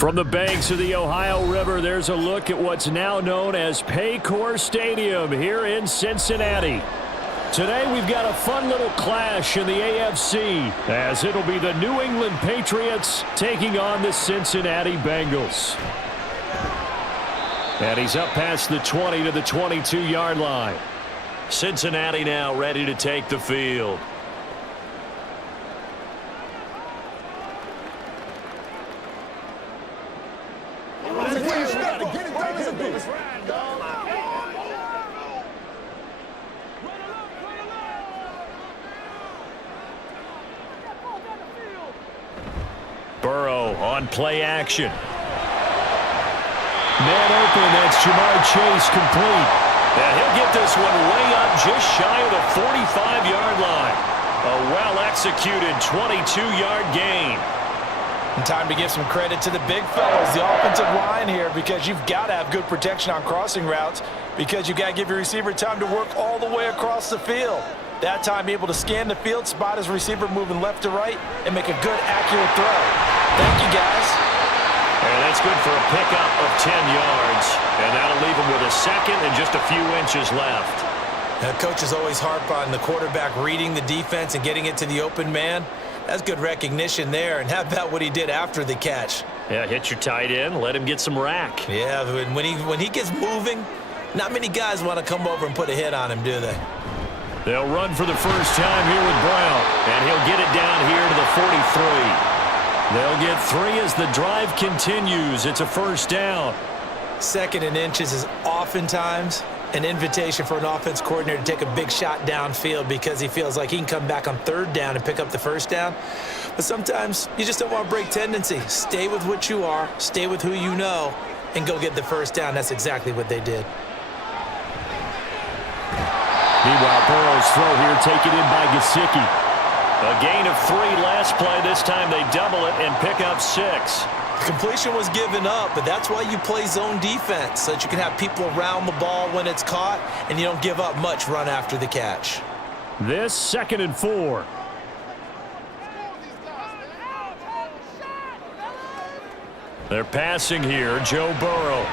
From the banks of the Ohio River, there's a look at what's now known as Paycor Stadium here in Cincinnati. Today we've got a fun little clash in the AFC as it'll be the New England Patriots taking on the Cincinnati Bengals. And he's up past the 20 to the 22-yard line. Cincinnati now ready to take the field. Burrow on play action. Man open, that's Jamar Chase complete. And he'll get this one way up just shy of the 45-yard line. A well-executed 22-yard gain. And time to give some credit to the big fellas, the offensive line here, because you've got to have good protection on crossing routes because you've got to give your receiver time to work all the way across the field. That time, be able to scan the field, spot his receiver moving left to right, and make a good, accurate throw. Thank you, guys. And that's good for a pickup of 10 yards. And that'll leave him with a second and just a few inches left. Now, coaches always harp on the quarterback reading the defense and getting it to the open man. That's good recognition there. And how about what he did after the catch? Yeah, hit your tight end, let him get some rack. Yeah, when he gets moving, not many guys want to come over and put a hit on him, do they? They'll run for the first time here with Brown, and he'll get it down here to the 43. They'll get 3 as the drive continues. It's a first down. Second and inches is oftentimes an invitation for an offense coordinator to take a big shot downfield because he feels like he can come back on third down and pick up the first down. But sometimes you just don't want to break tendency. Stay with what you are, stay with who you know, and go get the first down. That's exactly what they did. Meanwhile, Burrow's throw here taken in by Gesicki. A gain of 3 last play. This time they double it and pick up 6. Completion was given up, but that's why you play zone defense, so that you can have people around the ball when it's caught, and you don't give up much run after the catch. This 2nd and 4. They're passing here. Joe Burrow.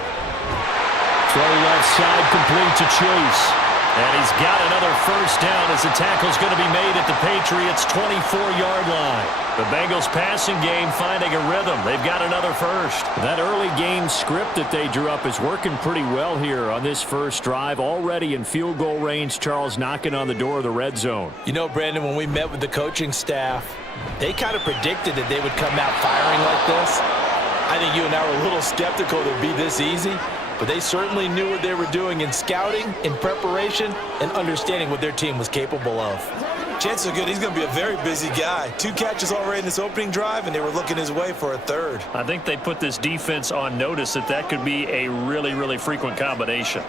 Throw left side complete to Chase. And he's got another first down as the tackle's going to be made at the Patriots' 24-yard line. The Bengals passing game finding a rhythm. They've got another first. That early game script that they drew up is working pretty well here on this first drive. Already in field goal range, Charles knocking on the door of the red zone. You know, Brandon, when we met with the coaching staff, they kind of predicted that they would come out firing like this. I think you and I were a little skeptical that it would be this easy. But they certainly knew what they were doing in scouting, in preparation, and understanding what their team was capable of. Chances are good he's going to be a very busy guy. 2 catches already in this opening drive, and they were looking his way for a third. I think they put this defense on notice that could be a really, really frequent combination.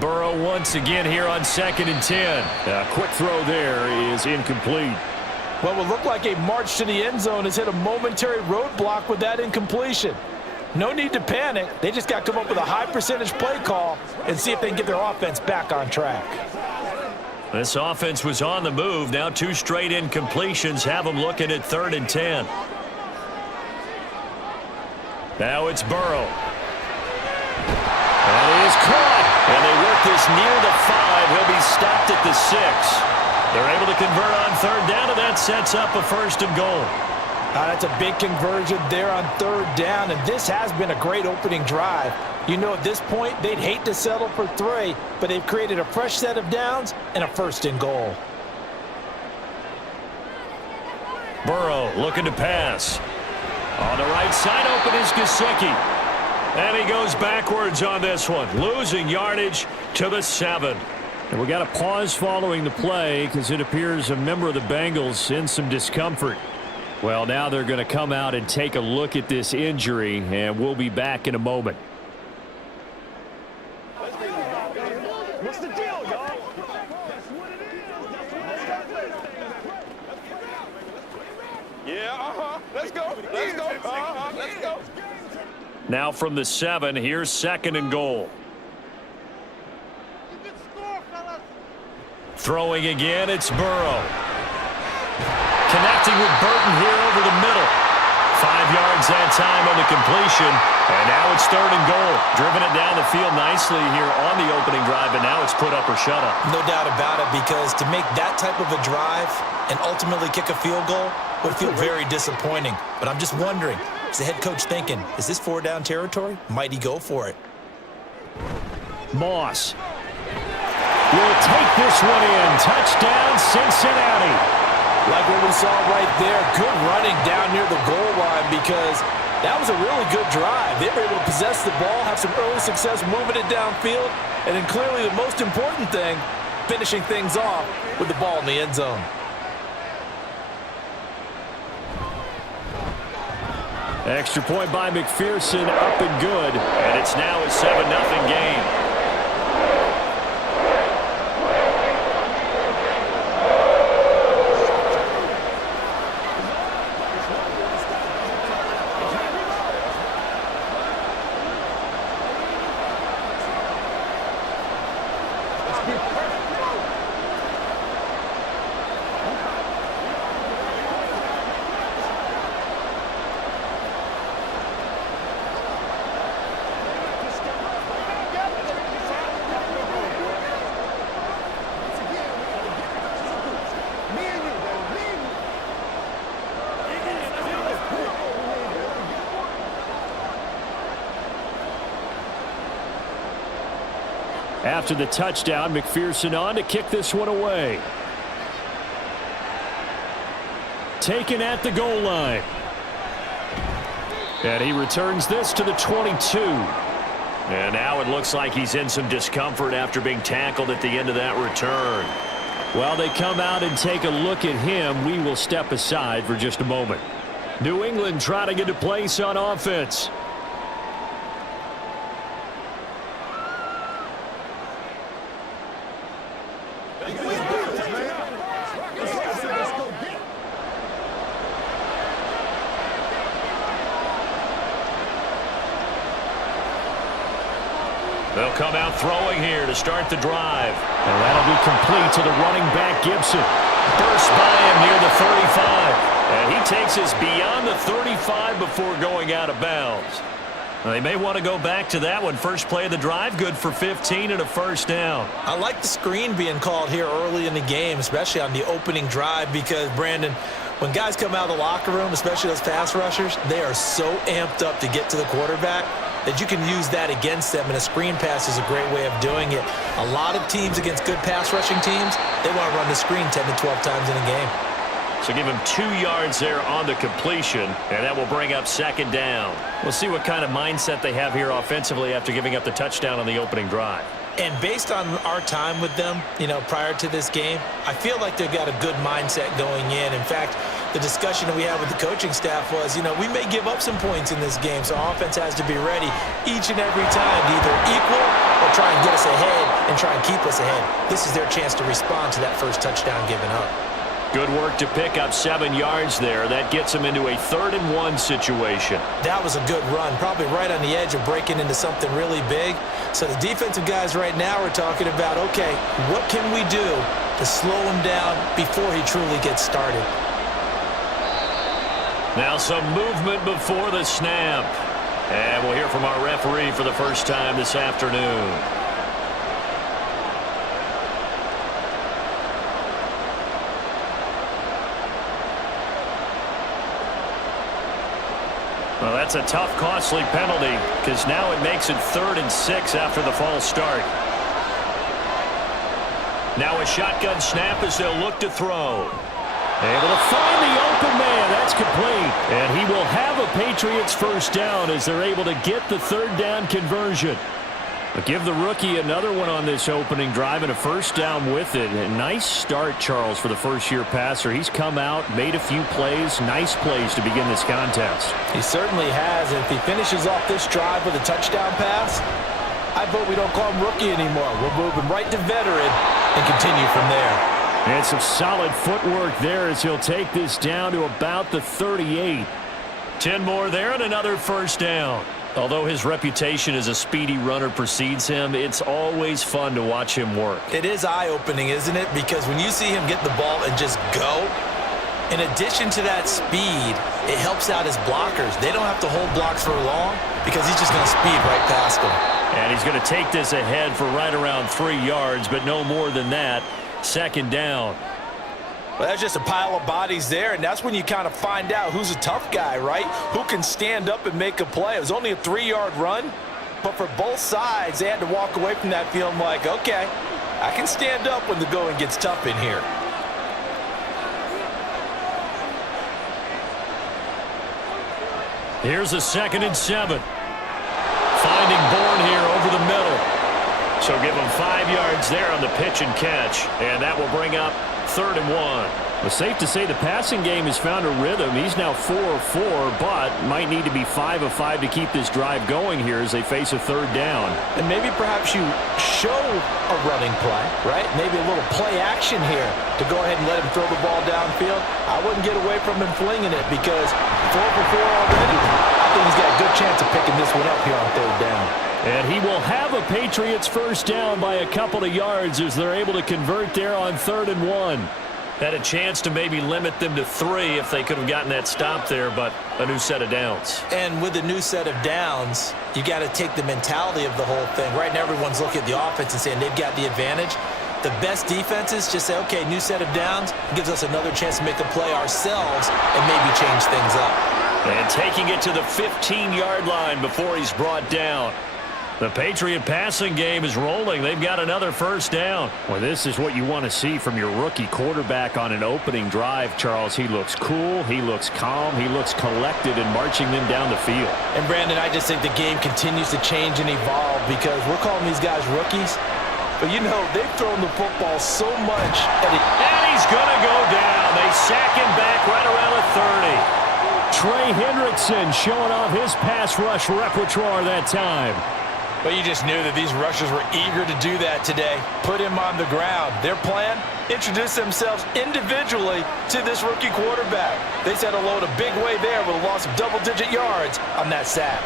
Burrow once again here on 2nd and 10. A quick throw there is incomplete. What would look like a march to the end zone has hit a momentary roadblock with that incompletion. No need to panic. They just got to come up with a high percentage play call and see if they can get their offense back on track. This offense was on the move. Now 2 straight incompletions have them looking at 3rd and 10. Now it's Burrow. That is caught. And they work this near the 5. He'll be stopped at the 6. They're able to convert on 3rd down, and that sets up a 1st and goal. That's a big conversion there on 3rd down, and this has been a great opening drive. You know, at this point, they'd hate to settle for 3, but they've created a fresh set of downs and a 1st and goal. Burrow looking to pass. On the right side, open is Gesicki. And he goes backwards on this one, losing yardage to the 7. And we got a pause following the play because it appears a member of the Bengals in some discomfort. Well, now they're going to come out and take a look at this injury, and we'll be back in a moment. What's the deal, y'all? That's what it is. Yeah, let's go. Let's go. Let's go. Now from the 7, here's 2nd and goal. Throwing again, it's Burrow. Connecting with Burton here over the middle. 5 yards that time on the completion. And now it's 3rd and goal. Driven it down the field nicely here on the opening drive, and now it's put up or shut up. No doubt about it, because to make that type of a drive and ultimately kick a field goal would feel very disappointing. But I'm just wondering, is the head coach thinking, is this 4-down territory? Might he go for it? Moss will take this one in. Touchdown, Cincinnati. Like what we saw right there, good running down near the goal line, because that was a really good drive. They were able to possess the ball, have some early success moving it downfield, and then clearly the most important thing, finishing things off with the ball in the end zone. Extra point by McPherson, up and good, and it's now a 7-0 game. After the touchdown, McPherson on to kick this one away. Taken at the goal line. And he returns this to the 22. And now it looks like he's in some discomfort after being tackled at the end of that return. While they come out and take a look at him, we will step aside for just a moment. New England trying to get a place on offense. They'll come out throwing here to start the drive. And that'll be complete to the running back, Gibson. Burst by him near the 35. And he takes us beyond the 35 before going out of bounds. Now, they may want to go back to that one. First play of the drive, good for 15 and a first down. I like the screen being called here early in the game, especially on the opening drive, because, Brandon, when guys come out of the locker room, especially those pass rushers, they are so amped up to get to the quarterback that you can use that against them, and a screen pass is a great way of doing it. A lot of teams against good pass rushing teams, they want to run the screen 10 to 12 times in a game. So give him 2 yards there on the completion, and that will bring up 2nd down. We'll see what kind of mindset they have here offensively after giving up the touchdown on the opening drive. And based on our time with them, prior to this game, I feel like they've got a good mindset going in. In fact, the discussion that we had with the coaching staff was, we may give up some points in this game, so offense has to be ready each and every time to either equal or try and get us ahead and try and keep us ahead. This is their chance to respond to that first touchdown given up. Good work to pick up 7 yards there. That gets them into a 3rd and 1 situation. That was a good run, probably right on the edge of breaking into something really big. So the defensive guys right now are talking about, okay, what can we do to slow him down before he truly gets started? Now some movement before the snap. And we'll hear from our referee for the first time this afternoon. Well, that's a tough, costly penalty, because now it makes it 3rd and 6 after the false start. Now a shotgun snap as they'll look to throw. Able to find the open man. That's complete. And he will have a Patriots first down as they're able to get the 3rd down conversion. But give the rookie another one on this opening drive and a first down with it. A nice start, Charles, for the first-year passer. He's come out, made a few plays, nice plays to begin this contest. He certainly has. And if he finishes off this drive with a touchdown pass, I vote we don't call him rookie anymore. We'll move him right to veteran and continue from there. And some solid footwork there as he'll take this down to about the 38. 10 more there and another first down. Although his reputation as a speedy runner precedes him, it's always fun to watch him work. It is eye-opening, isn't it? Because when you see him get the ball and just go, In addition to that speed, it helps out his blockers. They don't have to hold blocks for long because he's just going to speed right past them. And he's going to take this ahead for right around 3 yards, but no more than that. Second down. Well, that's just a pile of bodies there, and that's when you kind of find out who's a tough guy, right? Who can stand up and make a play. It was only a 3-yard run, but for both sides, they had to walk away from that feeling like, okay, I can stand up when the going gets tough in here. Here's a 2nd and 7. Finding Bourne here over the middle. So give him 5 yards there on the pitch and catch. And that will bring up 3rd and 1. It's safe to say the passing game has found a rhythm. He's now 4 of 4, but might need to be 5 of 5 to keep this drive going here as they face a 3rd down. And maybe perhaps you show a running play, right? Maybe a little play action here to go ahead and let him throw the ball downfield. I wouldn't get away from him flinging it because 4 for 4 already. I think he's got a good chance of picking this one up here on 3rd down. And he will have a Patriots first down by a couple of yards as they're able to convert there on 3rd and 1. Had a chance to maybe limit them to 3 if they could have gotten that stop there, but a new set of downs. And with a new set of downs, you got to take the mentality of the whole thing. Right now, everyone's looking at the offense and saying they've got the advantage. The best defenses just say, okay, new set of downs gives us another chance to make a play ourselves and maybe change things up. And taking it to the 15-yard line before he's brought down. The Patriot passing game is rolling. They've got another first down. Well, this is what you want to see from your rookie quarterback on an opening drive, Charles. He looks cool. He looks calm. He looks collected in marching them down the field. And, Brandon, I just think the game continues to change and evolve because we're calling these guys rookies. But, you know, they've thrown the football so much. And he's going to go down. They sack him back right around the 30. Trey Hendrickson showing off his pass rush repertoire that time. But you just knew that these rushers were eager to do that today. Put him on the ground. Their plan, introduce themselves individually to this rookie quarterback. They set a load a big way there with a loss of double-digit yards on that sack.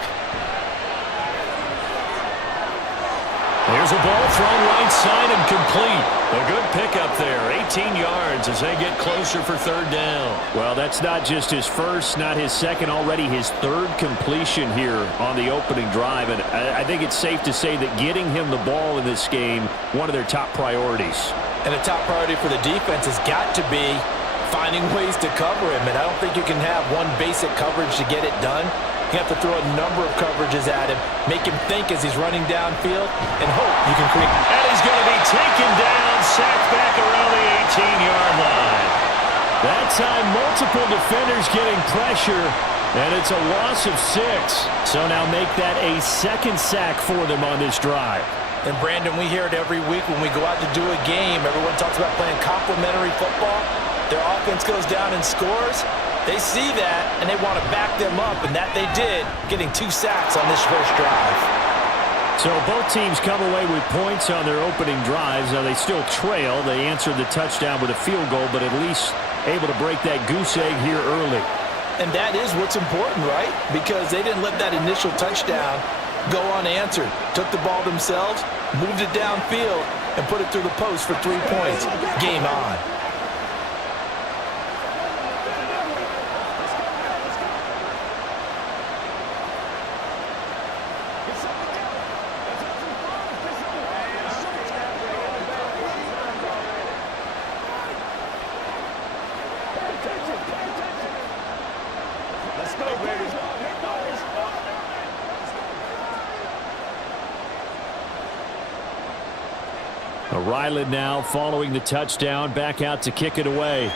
There's a ball thrown right side and complete. A good pickup there, 18 yards as they get closer for 3rd down. Well, that's not just his first, not his second, already his 3rd completion here on the opening drive. And I think it's safe to say that getting him the ball in this game, one of their top priorities. And the top priority for the defense has got to be finding ways to cover him. And I don't think you can have one basic coverage to get it done. You have to throw a number of coverages at him, make him think as he's running downfield, and hope you can create. And he's going to be taken down, sacked back around the 18-yard line. That time, multiple defenders getting pressure, and it's a loss of 6. So now make that a 2nd sack for them on this drive. And, Brandon, we hear it every week when we go out to do a game. Everyone talks about playing complementary football. Their offense goes down and scores. They see that, and they want to back them up, and that they did, getting 2 sacks on this first drive. So both teams come away with points on their opening drives. Now they still trail. They answered the touchdown with a field goal, but at least able to break that goose egg here early. And that is what's important, right? Because they didn't let that initial touchdown go unanswered. Took the ball themselves, moved it downfield, and put it through the post for 3 points. Game on. Ryland now following the touchdown, back out to kick it away.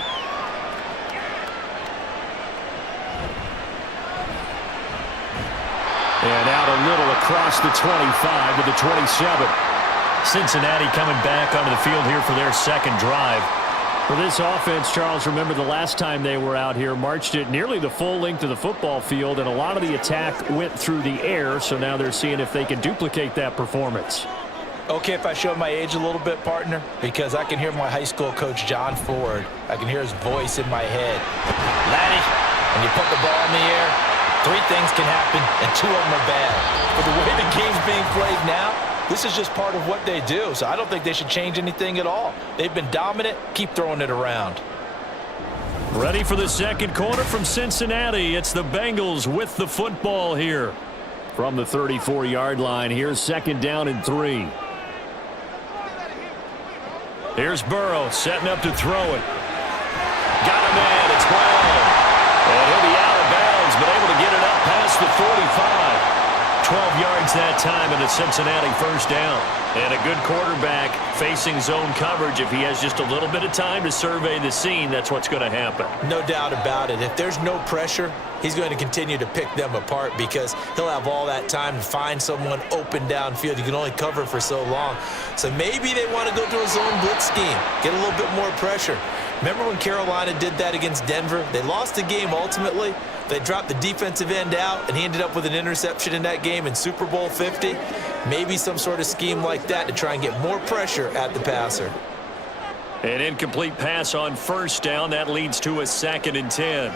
And out a little across the 25 to the 27. Cincinnati coming back onto the field here for their 2nd drive. For this offense, Charles, remember the last time they were out here, marched it nearly the full length of the football field, and a lot of the attack went through the air, so now they're seeing if they can duplicate that performance. Okay, if I show my age a little bit, partner, because I can hear my high school coach, John Ford. I can hear his voice in my head. Laddie, when you put the ball in the air, 3 things can happen, and 2 of them are bad. But the way the game's being played now, this is just part of what they do, so I don't think they should change anything at all. They've been dominant. Keep throwing it around. Ready for the second quarter from Cincinnati. It's the Bengals with the football here. From the 34-yard line, here's second down and 3. Here's Burrow setting up to throw it. Got a man. It's Brown. And he'll be out of bounds, but able to get it up past the 45. 12 yards that time and a Cincinnati first down. And a good quarterback facing zone coverage. If he has just a little bit of time to survey the scene, that's what's going to happen. No doubt about it. If there's no pressure, he's going to continue to pick them apart because he'll have all that time to find someone open downfield. You can only cover for so long. So maybe they want to go to a zone blitz scheme, get a little bit more pressure. Remember when Carolina did that against Denver? They lost the game ultimately. They dropped the defensive end out, and he ended up with an interception in that game in Super Bowl 50. Maybe some sort of scheme like that to try and get more pressure at the passer. An incomplete pass on first down. That leads to a 2nd and 10.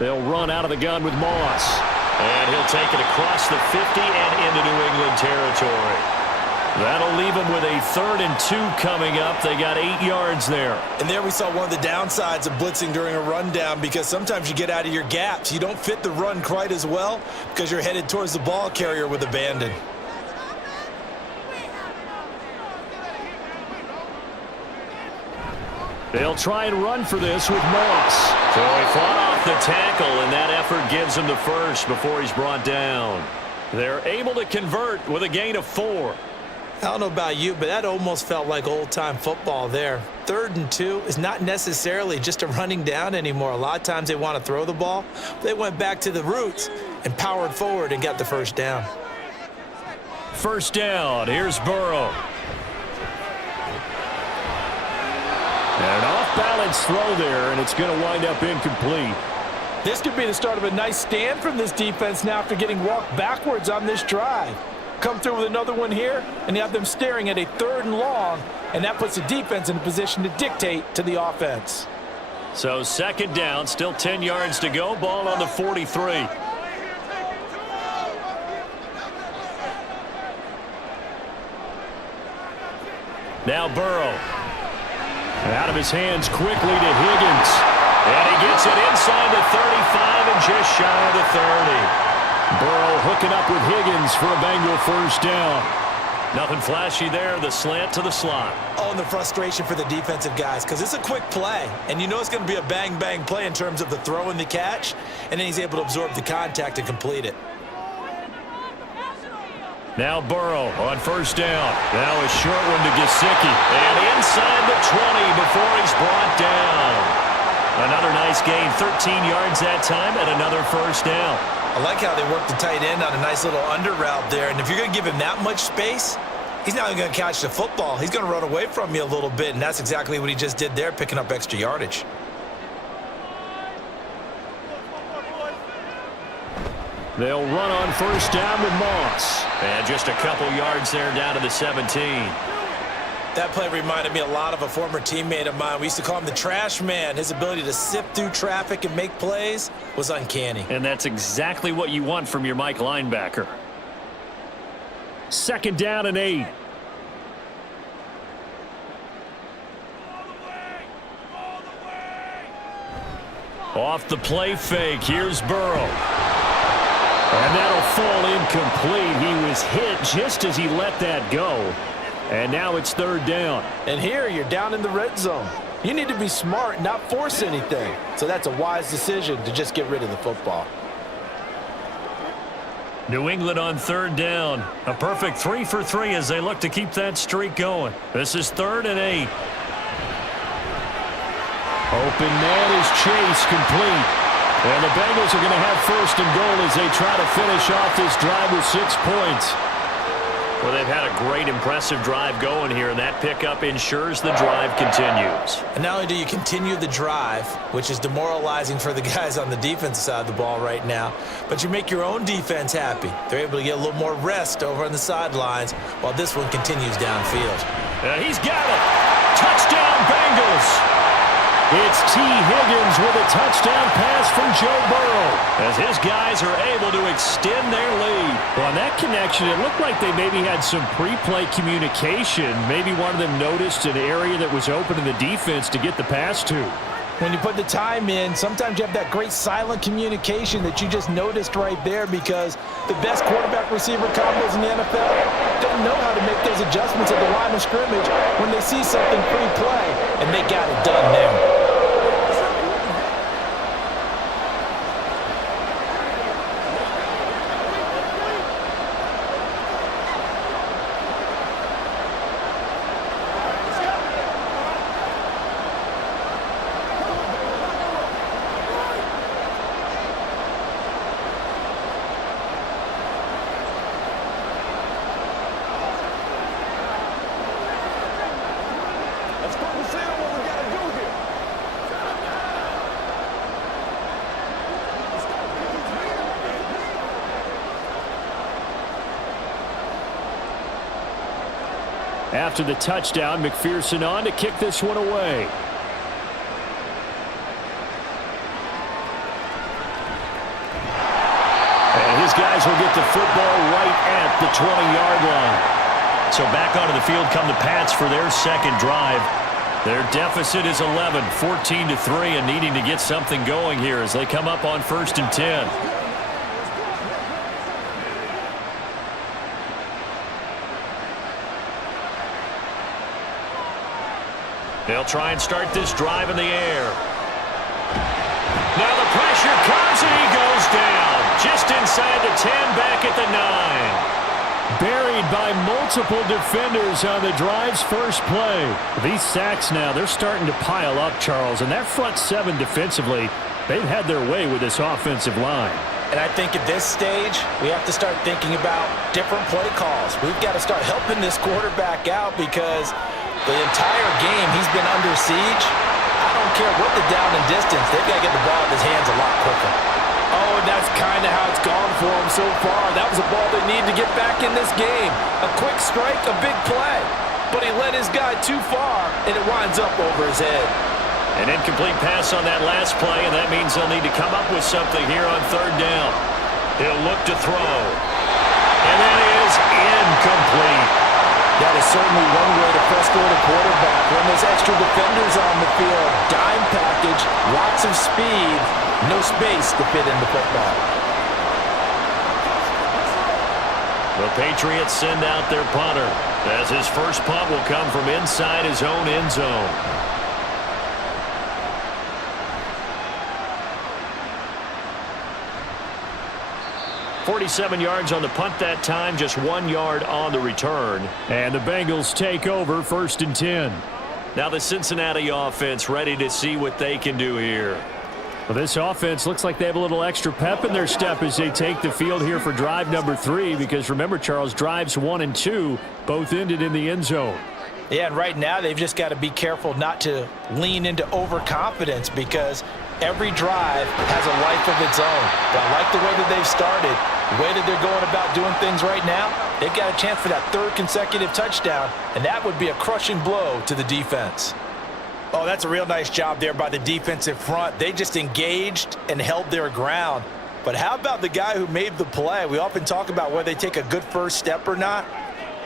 They'll run out of the gun with Moss. And he'll take it across the 50 and into New England territory. That'll leave them with a 3rd and 2 coming up. They got 8 yards there. And there we saw one of the downsides of blitzing during a rundown because sometimes you get out of your gaps. You don't fit the run quite as well because you're headed towards the ball carrier with abandon. They'll try and run for this with Moss. So he fought off the tackle, and that effort gives him the first before he's brought down. They're able to convert with a gain of 4. I don't know about you, but that almost felt like old-time football there. 3rd and 2 is not necessarily just a running down anymore. A lot of times they want to throw the ball. They went back to the roots and powered forward and got the first down. First down. Here's Burrow. And an off-balance throw there, and it's going to wind up incomplete. This could be the start of a nice stand from this defense now after getting walked backwards on this drive. Come through with another one here, and you have them staring at a 3rd and long, and that puts the defense in a position to dictate to the offense. So 2nd down, still 10 yards to go, ball on the 43. Now Burrow. Out of his hands quickly to Higgins. And he gets it inside the 35 and just shy of the 30. Burrow hooking up with Higgins for a Bengal first down. Nothing flashy there, the slant to the slot. Oh, and the frustration for the defensive guys because it's a quick play. And you know it's going to be a bang-bang play in terms of the throw and the catch. And then he's able to absorb the contact and complete it. Now Burrow on first down. Now a short one to Gesicki. And inside the 20 before he's brought down. Another nice gain, 13 yards that time, and another first down. I like how they work the tight end on a nice little under route there. And if you're going to give him that much space, he's not even going to catch the football. He's going to run away from you a little bit, and that's exactly what he just did there, picking up extra yardage. They'll run on first down with Moss. And just a couple yards there down to the 17. That play reminded me a lot of a former teammate of mine. We used to call him the trash man. His ability to sift through traffic and make plays was uncanny. And that's exactly what you want from your Mike linebacker. 2nd down and 8. Off the play fake, here's Burrow. And that'll fall incomplete. He was hit just as he let that go. And now it's 3rd down. And here you're down in the red zone. You need to be smart, not force anything. So that's a wise decision to just get rid of the football. New England on 3rd down. A perfect 3 for 3 as they look to keep that streak going. This is 3rd and 8. Open man is Chase, complete. And the Bengals are going to have 1st and goal as they try to finish off this drive with 6 points. Well, they've had a great, impressive drive going here, and that pickup ensures the drive continues. And not only do you continue the drive, which is demoralizing for the guys on the defensive side of the ball right now, but you make your own defense happy. They're able to get a little more rest over on the sidelines while this one continues downfield. He's got it. Touchdown, Bengals. It's T. Higgins with a touchdown pass from Joe Burrow as his guys are able to extend their lead. Well, on that connection, it looked like they maybe had some pre-play communication. Maybe one of them noticed an area that was open in the defense to get the pass to. When you put the time in, sometimes you have that great silent communication that you just noticed right there, because the best quarterback-receiver combos in the NFL don't know how to make those adjustments at the line of scrimmage when they see something pre-play, and they got it done there. Let's focus in on what we got to do here. After the touchdown, McPherson on to kick this one away. And his guys will get the football right at the 20-yard line. So back onto the field come the Pats for their second drive. Their deficit is 11, 14-3, and needing to get something going here as they come up on 1st and 10. They'll try and start this drive in the air. Now the pressure comes and he goes down. Just inside the 10, back at the 9. Buried by multiple defenders on the drive's first play. These sacks now, they're starting to pile up, Charles, and that front seven defensively, they've had their way with this offensive line. And I think at this stage, we have to start thinking about different play calls. We've got to start helping this quarterback out, because the entire game he's been under siege. I don't care what the down and distance, they've got to get the ball in his hands a lot quicker. Oh, and that's kind of how it's gone for him so far. That was a ball they need to get back in this game. A quick strike, a big play. But he led his guy too far, and it winds up over his head. An incomplete pass on that last play, and that means they'll need to come up with something here on 3rd down. He'll look to throw. And that is incomplete. That is certainly one way to frustrate a quarterback. When there's extra defenders on the field, dime package, lots of speed, no space to fit in the football. The Patriots send out their punter, as his first punt will come from inside his own end zone. .47 yards on the punt that time, just 1 yard on the return. And the Bengals take over 1st and 10. Now the Cincinnati offense ready to see what they can do here. Well, this offense looks like they have a little extra pep in their step as they take the field here for drive number 3, because remember, Charles, drives 1 and 2 both ended in the end zone. Yeah, and right now they've just got to be careful not to lean into overconfidence, because every drive has a life of its own. But I like the way that they've started, the way that they're going about doing things right now. They've got a chance for that 3rd consecutive touchdown, and that would be a crushing blow to the defense. Oh, that's a real nice job there by the defensive front. They just engaged and held their ground. But how about the guy who made the play? We often talk about whether they take a good first step or not.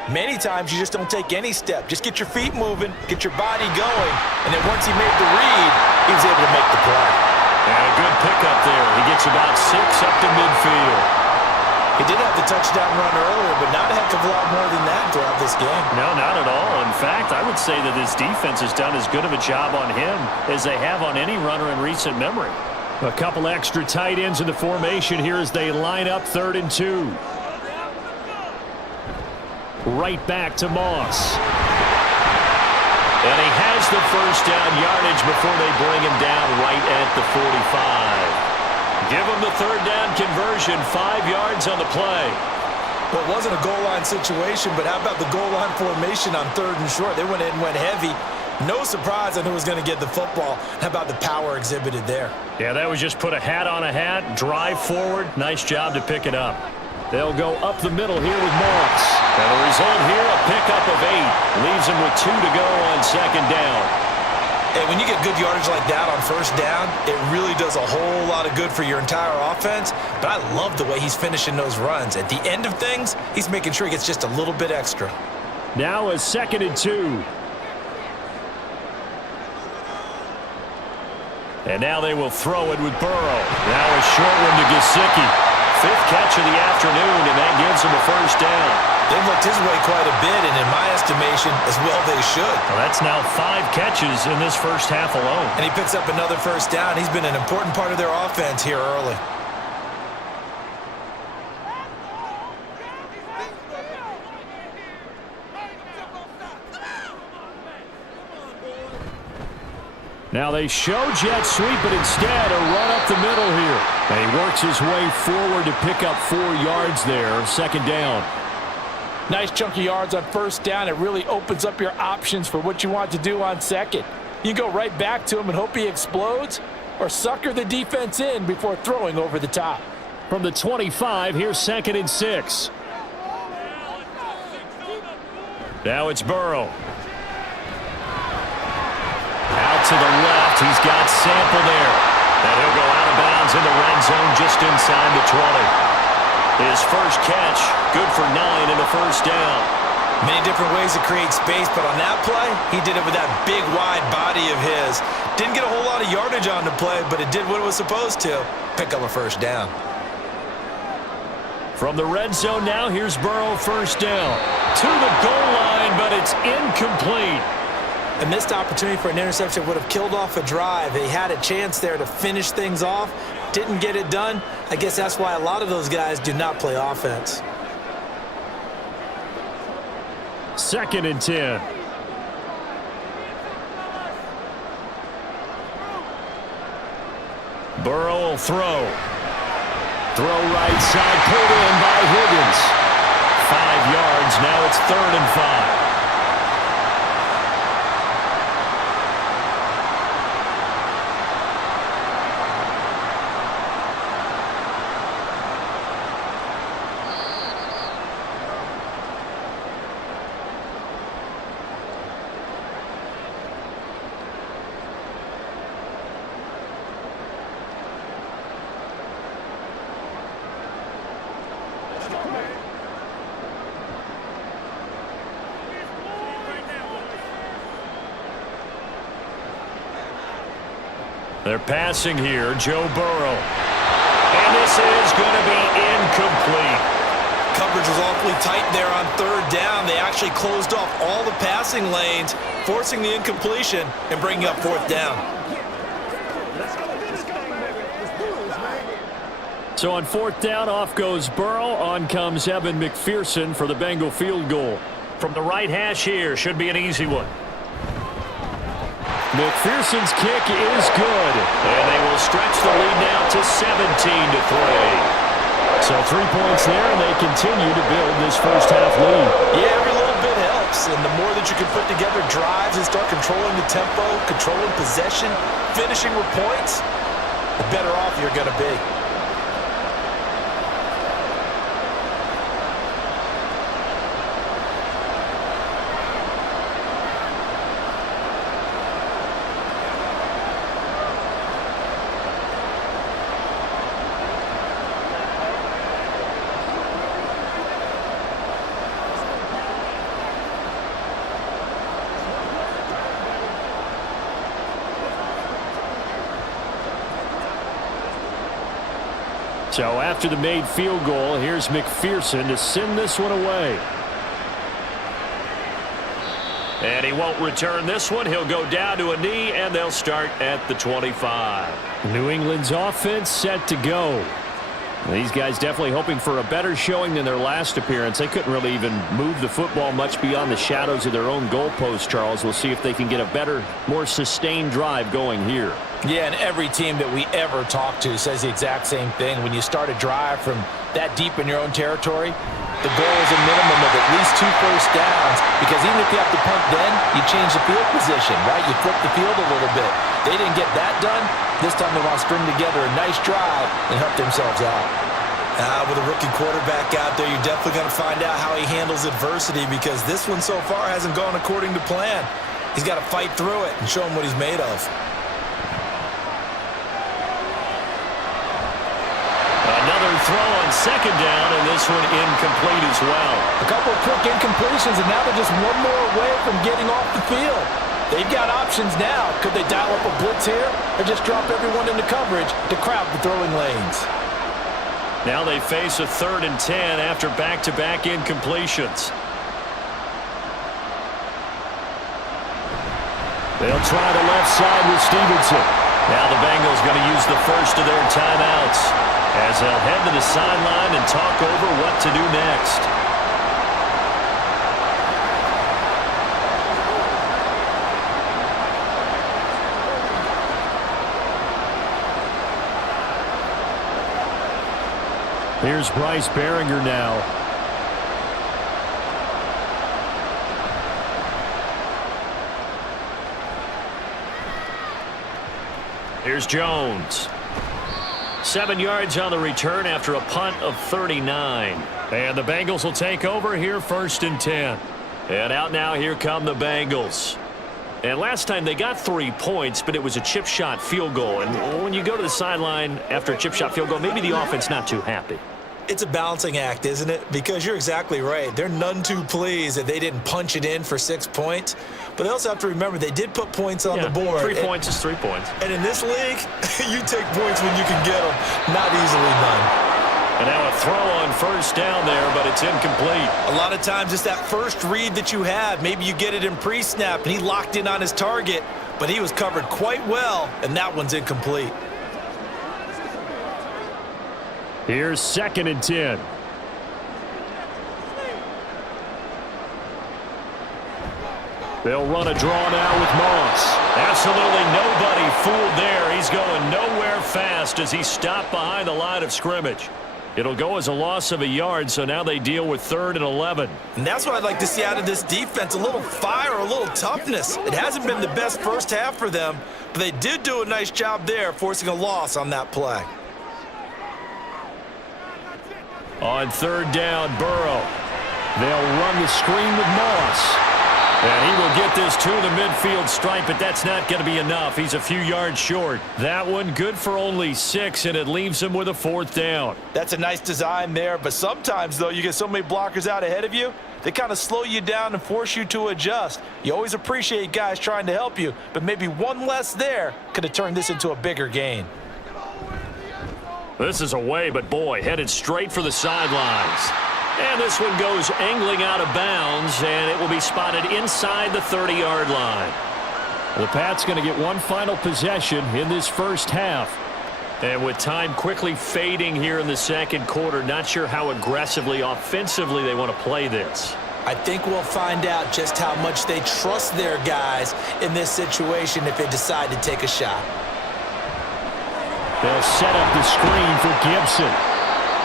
Many times you just don't take any step. Just get your feet moving, get your body going, and then once he made the read, he was able to make the play. And a good pickup there. He gets about 6 up to midfield. He did have the touchdown run earlier, but not a heck of a lot more than that throughout this game. No, not at all. In fact, I would say that this defense has done as good of a job on him as they have on any runner in recent memory. A couple extra tight ends in the formation here as they line up 3rd and 2. Right back to Moss. And he has the first down yardage before they bring him down right at the 45. Give him the 3rd down conversion, 5 yards on the play. Well, it wasn't a goal line situation, but how about the goal line formation on 3rd and short? They went in and went heavy. No surprise on who was going to get the football. How about the power exhibited there? Yeah, that was just put a hat on a hat, drive forward. Nice job to pick it up. They'll go up the middle here with Moss. And the result here, a pickup of 8. Leaves him with 2 to go on 2nd down. And when you get good yardage like that on first down, it really does a whole lot of good for your entire offense. But I love the way he's finishing those runs. At the end of things, he's making sure he gets just a little bit extra. Now a 2nd and 2. And now they will throw it with Burrow. Now a short one to Gesicki. 5th catch of the afternoon, and that gives him a first down. They've looked his way quite a bit, and in my estimation, as well they should. Well, that's now 5 catches in this first half alone. And he picks up another first down. He's been an important part of their offense here early. Now they show jet sweep, but instead a run up the middle here. And he works his way forward to pick up 4 yards there. 2nd down. Nice chunk of yards on first down. It really opens up your options for what you want to do on 2nd. You go right back to him and hope he explodes, or sucker the defense in before throwing over the top. From the 25, here's 2nd and 6. Now it's Burrow. Out to the left, he's got Sample there. And he'll go out of bounds in the red zone just inside the 20. His first catch, good for 9 and a first down. Many different ways to create space, but on that play, he did it with that big, wide body of his. Didn't get a whole lot of yardage on the play, but it did what it was supposed to. Pick up a first down. From the red zone now, here's Burrow, first down. To the goal line, but it's incomplete. A missed opportunity for an interception would have killed off a drive. They had a chance there to finish things off. Didn't get it done. I guess that's why a lot of those guys do not play offense. 2nd and 10. Burrow will throw. Throw right side, pulled in by Higgins. 5 yards, now it's 3rd and 5. They're passing here, Joe Burrow. And this is going to be incomplete. Coverage was awfully tight there on 3rd down. They actually closed off all the passing lanes, forcing the incompletion and bringing up 4th down. So on 4th down, off goes Burrow. On comes Evan McPherson for the Bengal field goal. From the right hash here, should be an easy one. McPherson's kick is good, and they will stretch the lead now to 17-3. So 3 points there, and they continue to build this first half lead. Yeah, every little bit helps, and the more that you can put together drives and start controlling the tempo, controlling possession, finishing with points, the better off you're going to be. So after the made field goal, here's McPherson to send this one away. And he won't return this one. He'll go down to a knee, and they'll start at the 25. New England's offense set to go. These guys definitely hoping for a better showing than their last appearance. They couldn't really even move the football much beyond the shadows of their own goalpost, Charles. We'll see if they can get a better, more sustained drive going here. Yeah, and every team that we ever talk to says the exact same thing. When you start a drive from that deep in your own territory, the goal is a minimum of at least 2 first downs, because even if you have to punt then, you change the field position, right? You flip the field a little bit. They didn't get that done. This time they want to string together a nice drive and help themselves out. With a rookie quarterback out there, you're definitely going to find out how he handles adversity, because this one so far hasn't gone according to plan. He's got to fight through it and show him what he's made of. Another throw on second down, and this one incomplete as well. A couple of quick incompletions, and now they're just one more away from getting off the field. They've got options now. Could they dial up a blitz here or just drop everyone into coverage to crowd the throwing lanes? Now they face a 3rd and 10 after back-to-back incompletions. They'll try the left side with Stevenson. Now the Bengals going to use the first of their timeouts as they'll head to the sideline and talk over what to do next. Here's Bryce Behringer now. Here's Jones. 7 yards on the return after a punt of 39. And the Bengals will take over here 1st and 10. And out now, here come the Bengals. And last time they got 3 points, but it was a chip shot field goal. And when you go to the sideline after a chip shot field goal, maybe the offense not too happy. It's a balancing act, isn't it? Because you're exactly right. They're none too pleased that they didn't punch it in for 6 points. But they also have to remember they did put points on the board. 3 points is 3 points. And in this league, you take points when you can get them. Not easily done. And now a throw on 1st down there, but it's incomplete. A lot of times it's that first read that you have. Maybe you get it in pre-snap, and he locked in on his target, but he was covered quite well, and that one's incomplete. Here's 2nd and 10. They'll run a draw now with Moss. Absolutely nobody fooled there. He's going nowhere fast as he stopped behind the line of scrimmage. It'll go as a loss of a yard, so now they deal with 3rd and 11. And that's what I'd like to see out of this defense, a little fire, a little toughness. It hasn't been the best first half for them, but they did do a nice job there, forcing a loss on that play. On 3rd down, Burrow. They'll run the screen with Moss. And he will get this to the midfield stripe, but that's not going to be enough. He's a few yards short. That one good for only 6, and it leaves him with a 4th down. That's a nice design there, but sometimes, though, you get so many blockers out ahead of you, they kind of slow you down and force you to adjust. You always appreciate guys trying to help you, but maybe one less there could have turned this into a bigger gain. This is away, but boy, headed straight for the sidelines. And this one goes angling out of bounds, and it will be spotted inside the 30-yard line. The Pats going to get one final possession in this first half. And with time quickly fading here in the second quarter, not sure how aggressively, offensively they want to play this. I think we'll find out just how much they trust their guys in this situation if they decide to take a shot. They'll set up the screen for Gibson.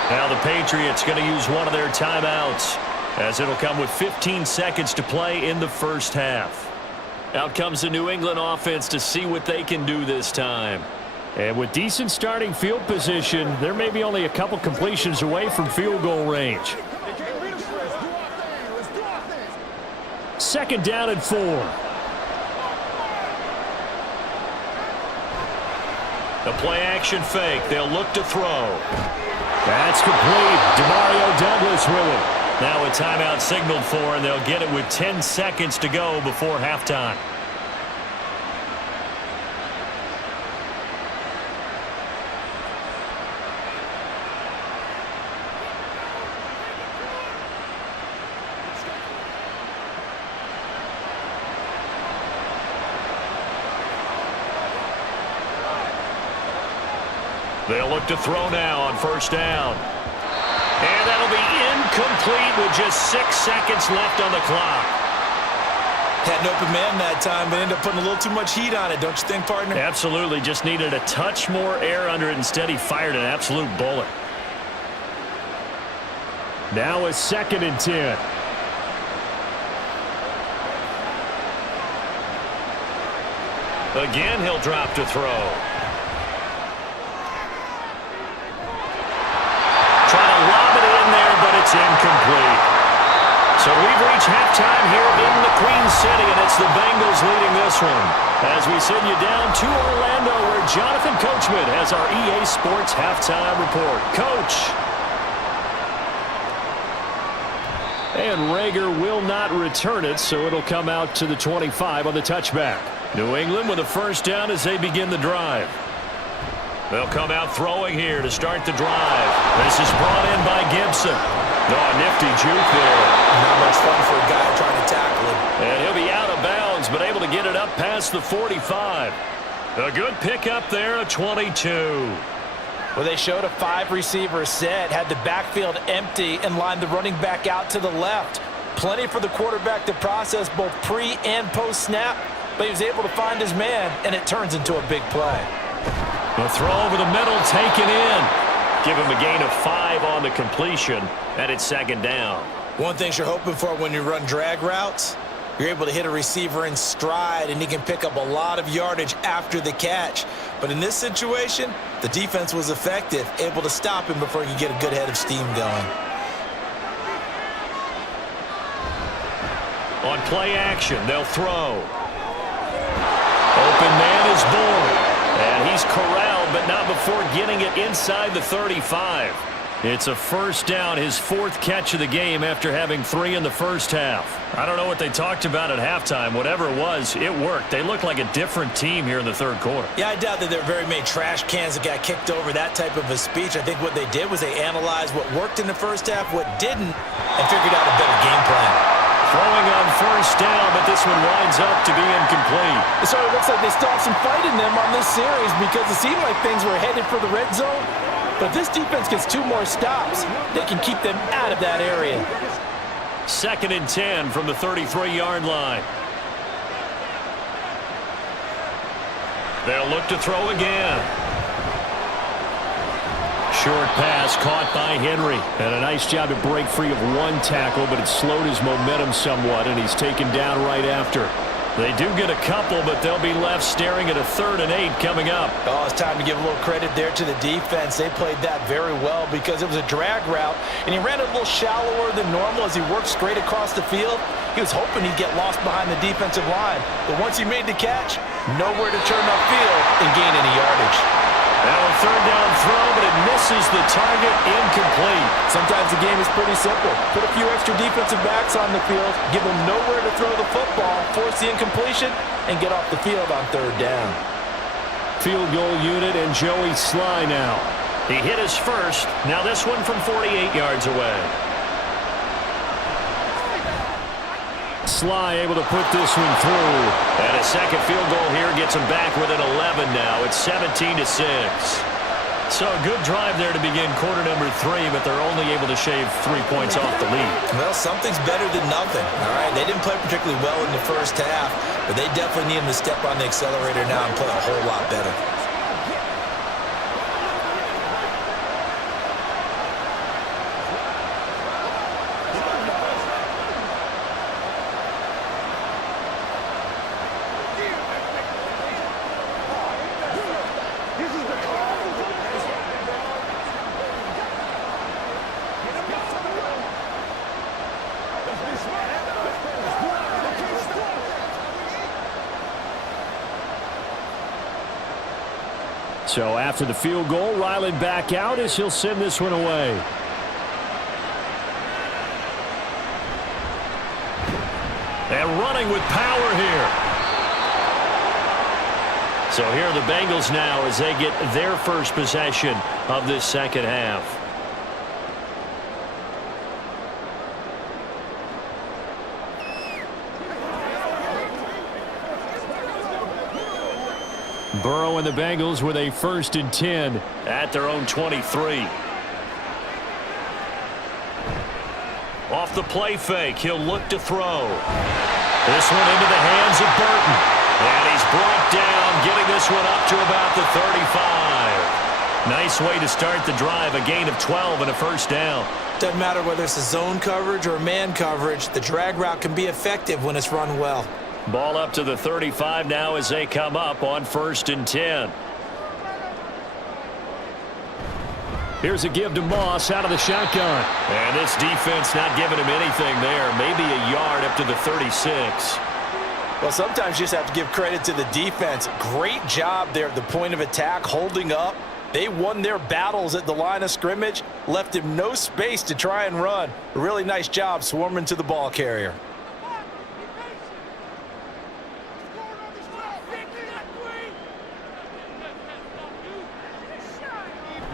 Now the Patriots going to use one of their timeouts as it'll come with 15 seconds to play in the first half. Out comes the New England offense to see what they can do this time. And with decent starting field position, they're maybe only a couple completions away from field goal range. 2nd down and 4. The play action fake. They'll look to throw. That's complete. Demario Douglas with it. Now a timeout signaled for, and they'll get it with 10 seconds to go before halftime. They'll look to throw now on 1st down. And that'll be incomplete with just 6 seconds left on the clock. Had an open man that time, but ended up putting a little too much heat on it, don't you think, partner? Absolutely. Just needed a touch more air under it. Instead, he fired an absolute bullet. Now a 2nd and 10. Again, he'll drop to throw. Trying to lob it in there, but it's incomplete. So we've reached halftime here in the Queen City, and it's the Bengals leading this one. As we send you down to Orlando, where Jonathan Coachman has our EA Sports halftime report. Coach. And Rager will not return it, so it'll come out to the 25 on the touchback. New England with a first down as they begin the drive. They'll come out throwing here to start the drive. This is brought in by Gibson. Oh, nifty juke there. Not much fun for a guy trying to tackle him. And he'll be out of bounds, but able to get it up past the 45. A good pickup there, a 22. Well, they showed a 5-receiver set, had the backfield empty, and lined the running back out to the left. Plenty for the quarterback to process both pre- and post-snap, but he was able to find his man, and it turns into a big play. The throw over the middle taken in. Give him a gain of 5 on the completion, and it's second down. One thing you're hoping for when you run drag routes, you're able to hit a receiver in stride, and he can pick up a lot of yardage after the catch. But in this situation, the defense was effective, able to stop him before he could get a good head of steam going. On play action, they'll throw. Open man is born. And he's corralled, but not before getting it inside the 35. It's a first down, his 4th catch of the game after having 3 in the first half. I don't know what they talked about at halftime. Whatever it was, it worked. They look like a different team here in the third quarter. Yeah, I doubt that there are very many trash cans that got kicked over, that type of a speech. I think what they did was they analyzed what worked in the first half, what didn't, and figured out a better game plan. Throwing on first down, but this one winds up to be incomplete. So it looks like they still have some fight in them on this series because it seemed like things were headed for the red zone. But if this defense gets 2 more stops, they can keep them out of that area. 2nd and 10 from the 33-yard line. They'll look to throw again. Short pass caught by Henry. And a nice job to break free of 1 tackle, but it slowed his momentum somewhat, and he's taken down right after. They do get a couple, but they'll be left staring at a 3rd and 8 coming up. Oh, it's time to give a little credit there to the defense. They played that very well because it was a drag route, and he ran it a little shallower than normal as he worked straight across the field. He was hoping he'd get lost behind the defensive line, but once he made the catch, nowhere to turn upfield and gain any yardage. Now a 3rd down throw, but it misses the target, incomplete. Sometimes the game is pretty simple. Put a few extra defensive backs on the field, give them nowhere to throw the football, force the incompletion, and get off the field on 3rd down. Field goal unit and Joey Sly now. He hit his first. Now this one from 48 yards away. Sly able to put this one through. And a second field goal here gets him back within 11 now. It's 17-6. So a good drive there to begin quarter number 3, but they're only able to shave 3 points off the lead. Well, something's better than nothing, all right? They didn't play particularly well in the first half, but they definitely need him to step on the accelerator now and play a whole lot better. So after the field goal, Riley back out as he'll send this one away. And running with power here. So here are the Bengals now as they get their first possession of this second half. Burrow and the Bengals with a 1st and 10 at their own 23. Off the play fake, he'll look to throw. This one into the hands of Burton. And he's brought down, getting this one up to about the 35. Nice way to start the drive, a gain of 12 and a first down. Doesn't matter whether it's a zone coverage or man coverage, the drag route can be effective when it's run well. Ball up to the 35 now as they come up on 1st and 10. Here's a give to Moss out of the shotgun. And this defense not giving him anything there. Maybe a yard up to the 36. Well, sometimes you just have to give credit to the defense. Great job there at the point of attack, holding up. They won their battles at the line of scrimmage, left him no space to try and run. A really nice job swarming to the ball carrier.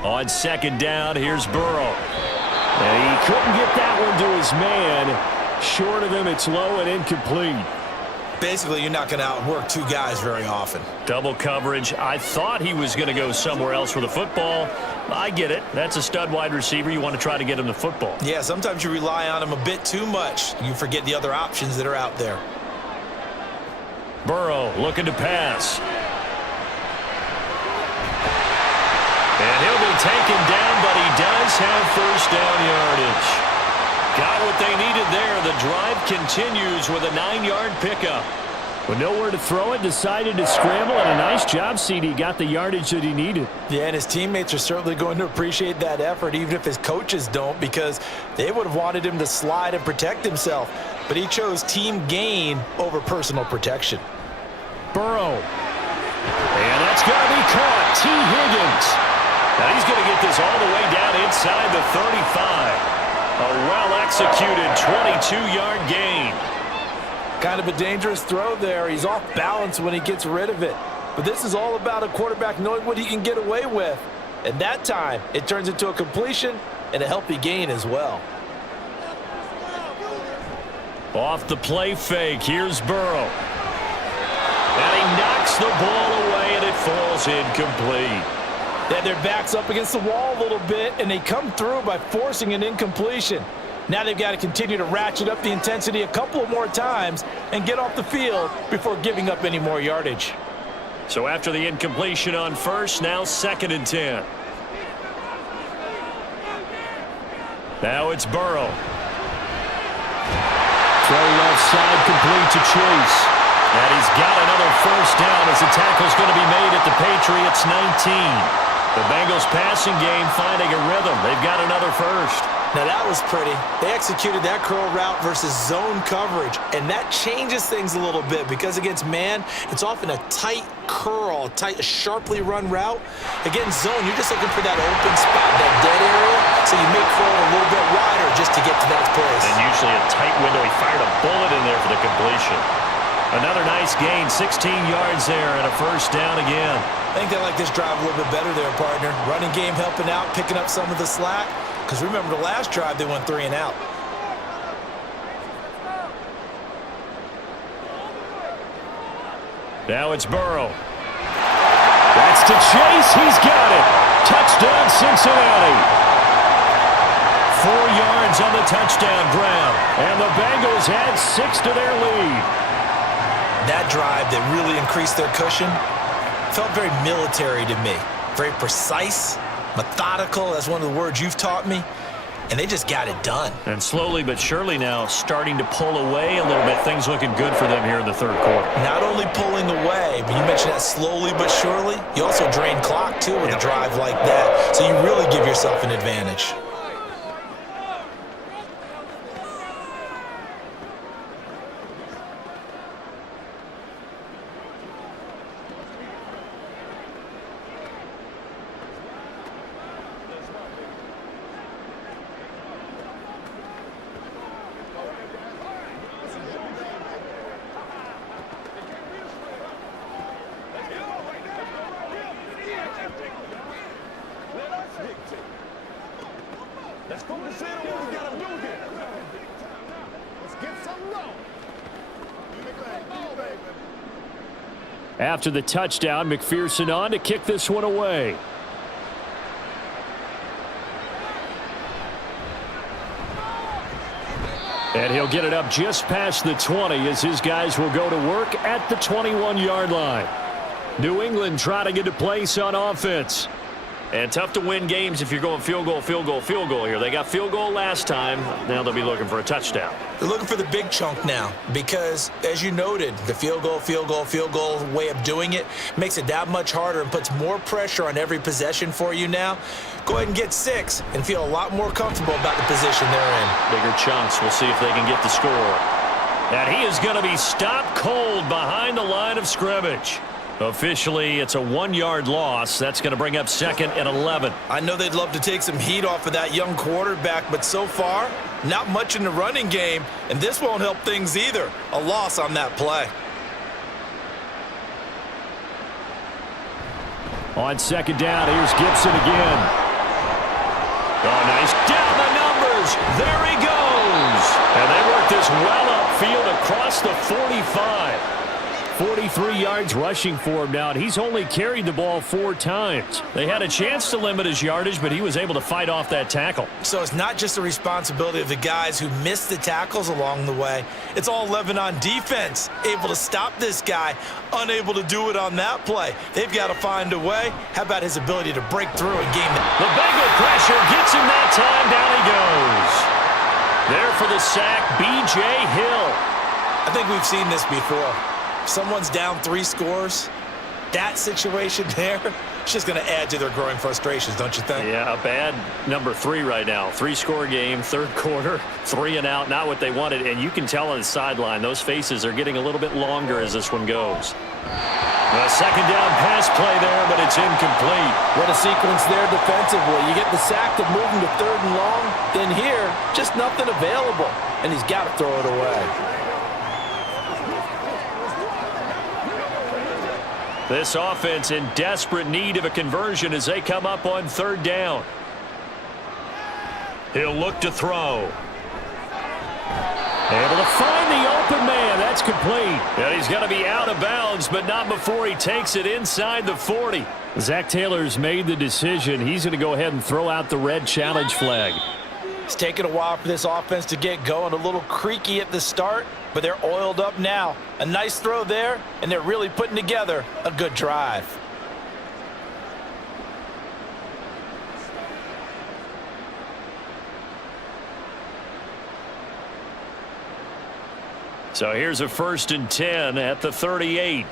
On second down, here's Burrow. And he couldn't get that one to his man. Short of him, it's low and incomplete. Basically, you're not going to outwork two guys very often. Double coverage. I thought he was going to go somewhere else with the football. I get it. That's a stud wide receiver. You want to try to get him the football. Yeah, sometimes you rely on him a bit too much. You forget the other options that are out there. Burrow looking to pass. And he'll be taken down, but he does have first down yardage. Got what they needed there. The drive continues with a 9-yard pickup. With nowhere to throw it, decided to scramble, and a nice job, CD. Got the yardage that he needed. Yeah, and his teammates are certainly going to appreciate that effort, even if his coaches don't, because they would have wanted him to slide and protect himself. But he chose team gain over personal protection. Burrow. And that's going to be caught. T. Higgins. Now he's going to get this all the way down inside the 35. A well-executed 22-yard gain. Kind of a dangerous throw there. He's off balance when he gets rid of it. But this is all about a quarterback knowing what he can get away with. And that time, it turns into a completion and a healthy gain as well. Off the play fake, here's Burrow. And he knocks the ball away, and it falls incomplete. They had their backs up against the wall a little bit, and they come through by forcing an incompletion. Now they've got to continue to ratchet up the intensity a couple of more times and get off the field before giving up any more yardage. So after the incompletion on first, now 2nd and 10. Now it's Burrow. Throw left side, complete to Chase. And he's got another first down as the tackle's going to be made at the Patriots 19. The Bengals passing game finding a rhythm. They've got another first. Now that was pretty. They executed that curl route versus zone coverage, and that changes things a little bit because against man, it's often a tight curl, sharply run route. Against zone, you're just looking for that open spot, that dead area, so you make curl a little bit wider just to get to that place. And usually a tight window. He fired a bullet in there for the completion. Another nice gain, 16 yards there, and a first down again. I think they like this drive a little bit better there, partner. Running game helping out, picking up some of the slack. Because remember, the last drive, they went 3 and out. Now it's Burrow. That's to Chase. He's got it. Touchdown, Cincinnati. 4 yards on the touchdown grab. And the Bengals add 6 to their lead. That drive that really increased their cushion felt very military to me. Very precise, methodical. That's one of the words you've taught me. And they just got it done. And slowly but surely now starting to pull away a little bit. Things looking good for them here in the 3rd quarter. Not only pulling away, but you mentioned that slowly but surely. You also drain clock, too, with a drive like that. So you really give yourself an advantage. Let's focus in on what we gotta do here. Let's get some low. After the touchdown, McPherson on to kick this one away. And he'll get it up just past the 20 as his guys will go to work at the 21-yard line. New England trying to get a place on offense. And tough to win games if you're going field goal, field goal, field goal here. They got field goal last time. Now they'll be looking for a touchdown. They're looking for the big chunk now because, as you noted, the field goal way of doing it makes it that much harder and puts more pressure on every possession for you now. Go ahead and get 6 and feel a lot more comfortable about the position they're in. Bigger chunks. We'll see if they can get the score. And he is going to be stopped cold behind the line of scrimmage. Officially, it's a 1-yard loss. That's going to bring up 2nd and 11. I know they'd love to take some heat off of that young quarterback, but so far, not much in the running game, and this won't help things either. A loss on that play. On 2nd down, here's Gibson again. Oh, nice. Down the numbers. There he goes. And they work this well upfield across the 45. 43 yards rushing for him now, and he's only carried the ball 4 times. They had a chance to limit his yardage, but he was able to fight off that tackle. So it's not just the responsibility of the guys who missed the tackles along the way. It's all 11 on defense, able to stop this guy, unable to do it on that play. They've got to find a way. How about his ability to break through and game that? The Bengal pressure gets him that time. Down he goes. There for the sack, B.J. Hill. I think we've seen this before. Someone's down 3 scores, that situation there, it's just going to add to their growing frustrations, don't you think? Yeah, a bad number 3 right now. 3-score game, 3rd quarter, 3 and out, not what they wanted. And you can tell on the sideline, those faces are getting a little bit longer as this one goes. A 2nd down pass play there, but it's incomplete. What a sequence there defensively. You get the sack to move him to 3rd and long. Then here, just nothing available. And he's got to throw it away. This offense in desperate need of a conversion as they come up on 3rd down. He'll look to throw. Able to find the open man. That's complete. And he's going to be out of bounds, but not before he takes it inside the 40. Zach Taylor's made the decision. He's going to go ahead and throw out the red challenge flag. It's taken a while for this offense to get going. A little creaky at the start, but they're oiled up now. A nice throw there, and they're really putting together a good drive. So here's a 1st and 10 at the 38.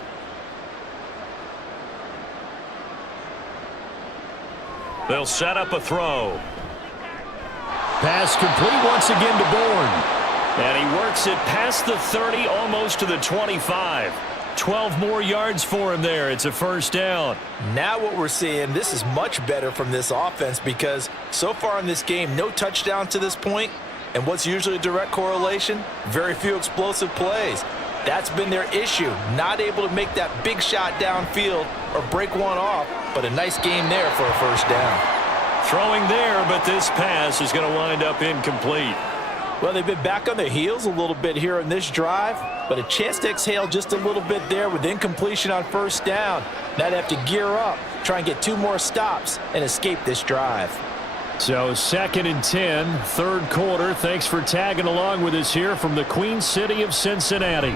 They'll set up a throw. Pass complete once again to Bourne. And he works it past the 30, almost to the 25. 12 more yards for him there. It's a 1st down. Now what we're seeing, this is much better from this offense because so far in this game, no touchdowns to this point. And what's usually a direct correlation? Very few explosive plays. That's been their issue. Not able to make that big shot downfield or break one off, but a nice game there for a 1st down. Throwing there, but this pass is going to wind up incomplete. Well, they've been back on their heels a little bit here in this drive, but a chance to exhale just a little bit there with incompletion on 1st down. Now they have to gear up, try and get 2 more stops, and escape this drive. So 2nd and 10, 3rd quarter. Thanks for tagging along with us here from the Queen City of Cincinnati.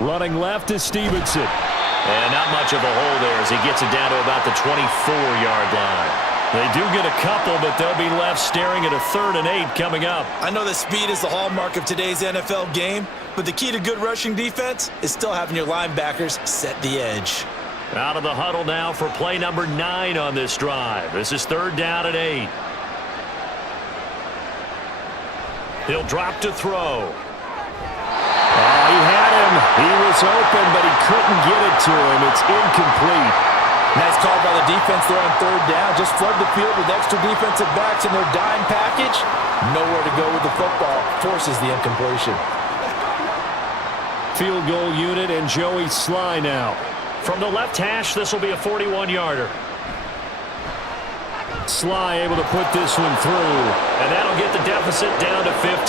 Running left is Stevenson. And not much of a hole there as he gets it down to about the 24-yard line. They do get a couple, but they'll be left staring at a 3rd and 8 coming up. I know that speed is the hallmark of today's NFL game, but the key to good rushing defense is still having your linebackers set the edge. Out of the huddle now for play number 9 on this drive. This is 3rd down and 8. He'll drop to throw. He had him. He was open, but he couldn't get it to him. It's incomplete. Nice call by the defense there on 3rd down. Just flood the field with extra defensive backs in their dime package. Nowhere to go with the football. Forces the incompletion. Field goal unit and Joey Sly now. From the left hash, this will be a 41-yarder. Sly able to put this one through, and that'll get the deficit down to 15.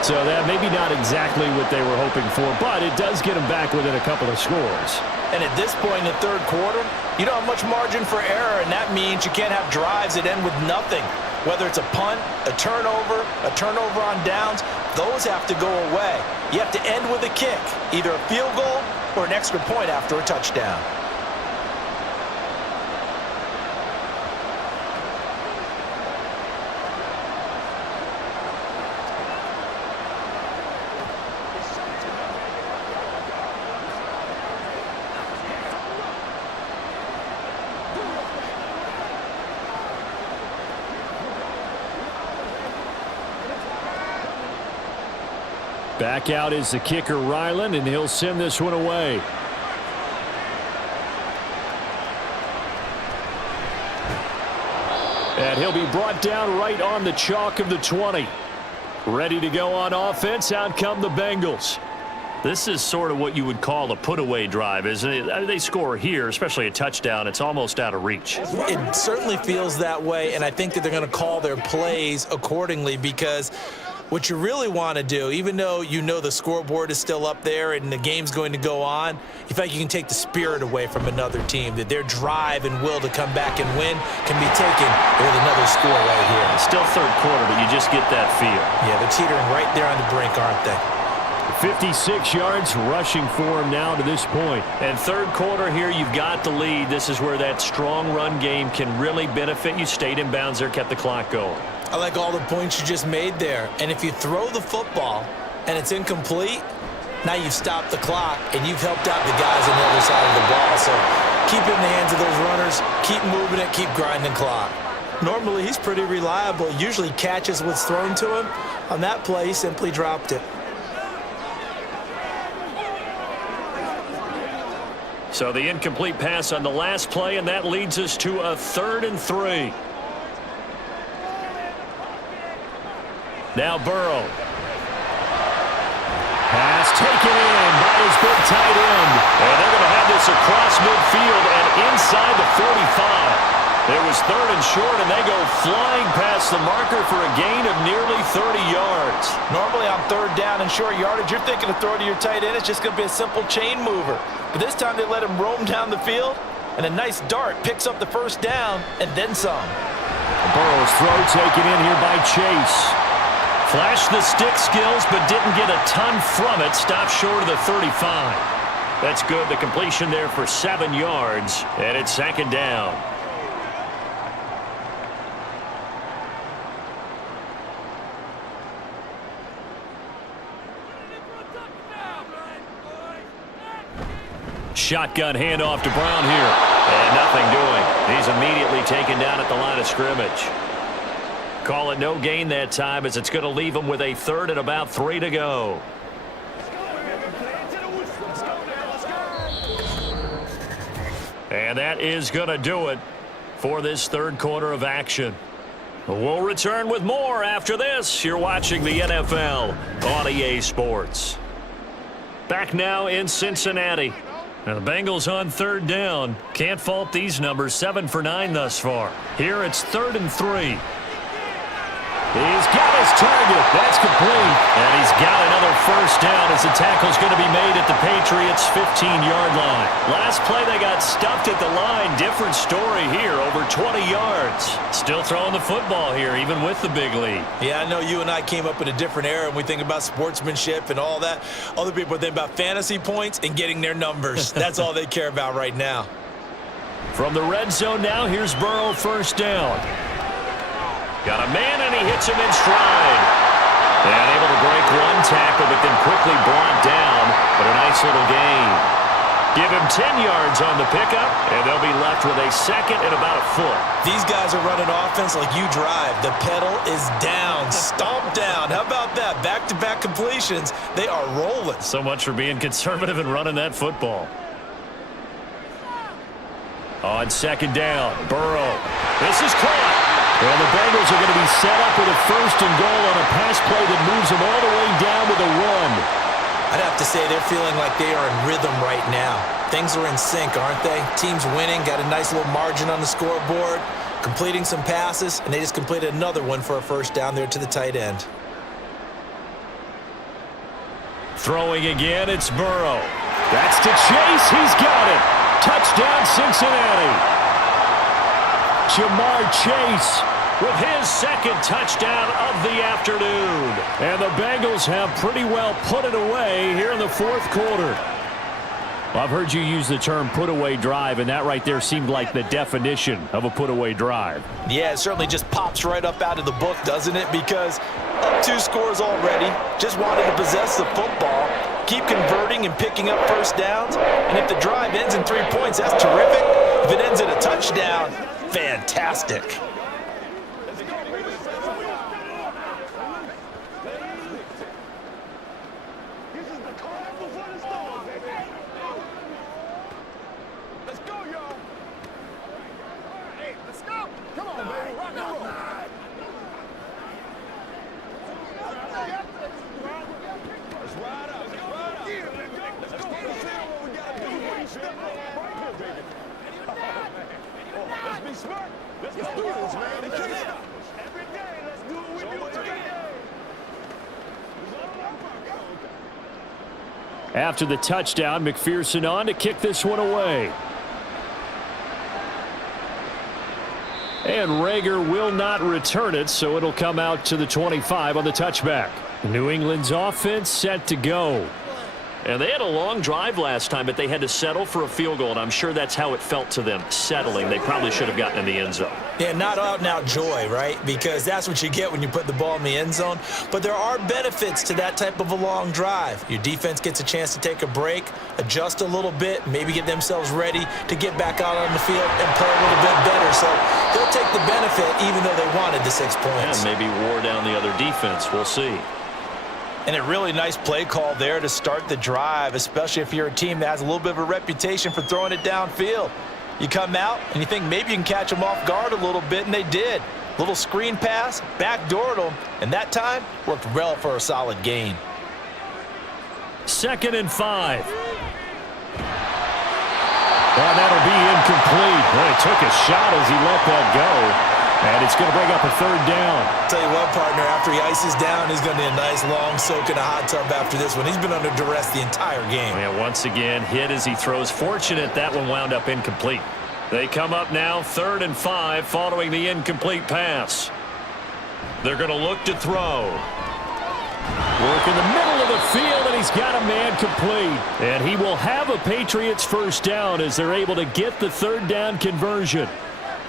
So that maybe not exactly what they were hoping for, but it does get them back within a couple of scores. And at this point in the 3rd quarter, you don't have much margin for error, and that means you can't have drives that end with nothing. Whether it's a punt, a turnover on downs, those have to go away. You have to end with a kick, either a field goal or an extra point after a touchdown. Back out is the kicker, Ryland, and he'll send this one away. And he'll be brought down right on the chalk of the 20. Ready to go on offense. Out come the Bengals. This is sort of what you would call a put-away drive, isn't it? They score here, especially a touchdown. It's almost out of reach. It certainly feels that way, and I think that they're going to call their plays accordingly, because what you really want to do, even though you know the scoreboard is still up there and the game's going to go on, you feel like you can take the spirit away from another team, that their drive and will to come back and win can be taken with another score right here. It's still third quarter, but you just get that feel. Yeah, they're teetering right there on the brink, aren't they? 56 yards rushing for him now to this point. And third quarter here, you've got the lead. This is where that strong run game can really benefit you. Stayed in bounds there, kept the clock going. I like all the points you just made there. And if you throw the football and it's incomplete, now you've stopped the clock and you've helped out the guys on the other side of the ball. So keep it in the hands of those runners, keep moving it, keep grinding clock. Normally, he's pretty reliable. Usually catches what's thrown to him. On that play, he simply dropped it. So the incomplete pass on the last play, and that leads us to a 3rd and 3. Now Burrow. Pass taken in by his big tight end. And they're going to have this across midfield and inside the 45. It was 3rd and short, and they go flying past the marker for a gain of nearly 30 yards. Normally on 3rd down and short yardage, you're thinking of throwing to your tight end. It's just going to be a simple chain mover. But this time they let him roam down the field, and a nice dart picks up the 1st down and then some. Burrow's throw taken in here by Chase. Flashed the stick skills, but didn't get a ton from it. Stopped short of the 35. That's good. The completion there for 7 yards, and it's 2nd down. Shotgun handoff to Brown here. And nothing doing. He's immediately taken down at the line of scrimmage. Call it no gain that time, as it's going to leave him with a 3rd and about 3 to go. And that is going to do it for this 3rd quarter of action. We'll return with more after this. You're watching the NFL on EA Sports. Back now in Cincinnati. Now the Bengals on 3rd down. Can't fault these numbers. 7 for 9 thus far. Here it's 3rd and 3. He's got his target. That's complete. And he's got another 1st down as the tackle's going to be made at the Patriots' 15-yard line. Last play they got stuffed at the line. Different story here. Over 20 yards. Still throwing the football here, even with the big lead. Yeah, I know you and I came up in a different era, and we think about sportsmanship and all that. Other people think about fantasy points and getting their numbers. That's all they care about right now. From the red zone now, here's Burrow, 1st down. Got a man, and he hits him in stride. And able to break one tackle, but then quickly brought down. But a nice little gain. Give him 10 yards on the pickup, and they'll be left with a 2nd and about a foot. These guys are running offense like you drive. The pedal is down, stomp down. How about that? Back-to-back completions. They are rolling. So much for being conservative and running that football. On 2nd down, Burrow. This is caught. And the Bengals are going to be set up with a 1st and goal on a pass play that moves them all the way down with a run. I'd have to say they're feeling like they are in rhythm right now. Things are in sync, aren't they? Team's winning, got a nice little margin on the scoreboard, completing some passes, and they just completed another one for a 1st down there to the tight end. Throwing again, it's Burrow. That's to Chase. He's got it. Touchdown, Cincinnati. Jamar Chase with his 2nd touchdown of the afternoon. And the Bengals have pretty well put it away here in the 4th quarter. Well, I've heard you use the term put-away drive, and that right there seemed like the definition of a put-away drive. Yeah, it certainly just pops right up out of the book, doesn't it? Because up 2 scores already, just wanted to possess the football, keep converting and picking up 1st downs. And if the drive ends in 3 points, that's terrific. If it ends in a touchdown, fantastic. After the touchdown, McPherson on to kick this one away. And Rager will not return it, so it'll come out to the 25 on the touchback. New England's offense set to go. And they had a long drive last time, but they had to settle for a field goal, and I'm sure that's how it felt to them, settling. They probably should have gotten in the end zone. Yeah, not out-and-out joy, right? Because that's what you get when you put the ball in the end zone. But there are benefits to that type of a long drive. Your defense gets a chance to take a break, adjust a little bit, maybe get themselves ready to get back out on the field and play a little bit better. So they'll take the benefit even though they wanted the 6 points. Yeah, maybe wore down the other defense. We'll see. And a really nice play call there to start the drive, especially if you're a team that has a little bit of a reputation for throwing it downfield. You come out and you think maybe you can catch them off guard a little bit, and they did. Little screen pass, backdoored them, and that time worked well for a solid gain. 2nd and 5. And that'll be incomplete. Well, he took a shot as he let that go. And it's going to bring up a 3rd down. I'll tell you what, partner, after he ices down, he's going to need a nice long soak in a hot tub after this one. He's been under duress the entire game. And once again, hit as he throws. Fortunate that one wound up incomplete. They come up now 3rd and 5 following the incomplete pass. They're going to look to throw. Work in the middle of the field, and he's got a man complete. And he will have a Patriots 1st down as they're able to get the 3rd down conversion.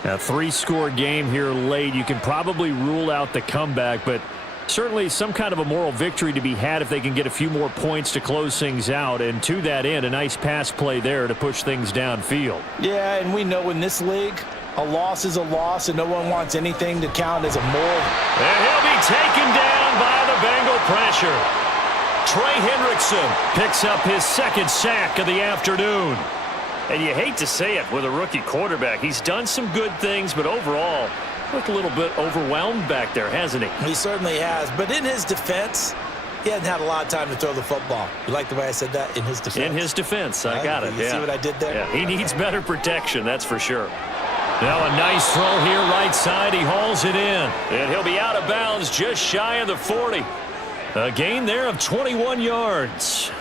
A 3-score game here late. You can probably rule out the comeback, but certainly some kind of a moral victory to be had if they can get a few more points to close things out. And to that end, a nice pass play there to push things downfield. Yeah, and we know in this league, a loss is a loss, and no one wants anything to count as a moral. And he'll be taken down by the Bengal pressure. Trey Hendrickson picks up his 2nd sack of the afternoon. And you hate to say it with a rookie quarterback. He's done some good things, but overall, looked a little bit overwhelmed back there, hasn't he? He certainly has. But in his defense, he hasn't had a lot of time to throw the football. You like the way I said that? In his defense? In his defense. I got it. You see what I did there? Yeah, he needs better protection, that's for sure. Now a nice throw here, right side. He hauls it in. And he'll be out of bounds just shy of the 40. A gain there of 21 yards.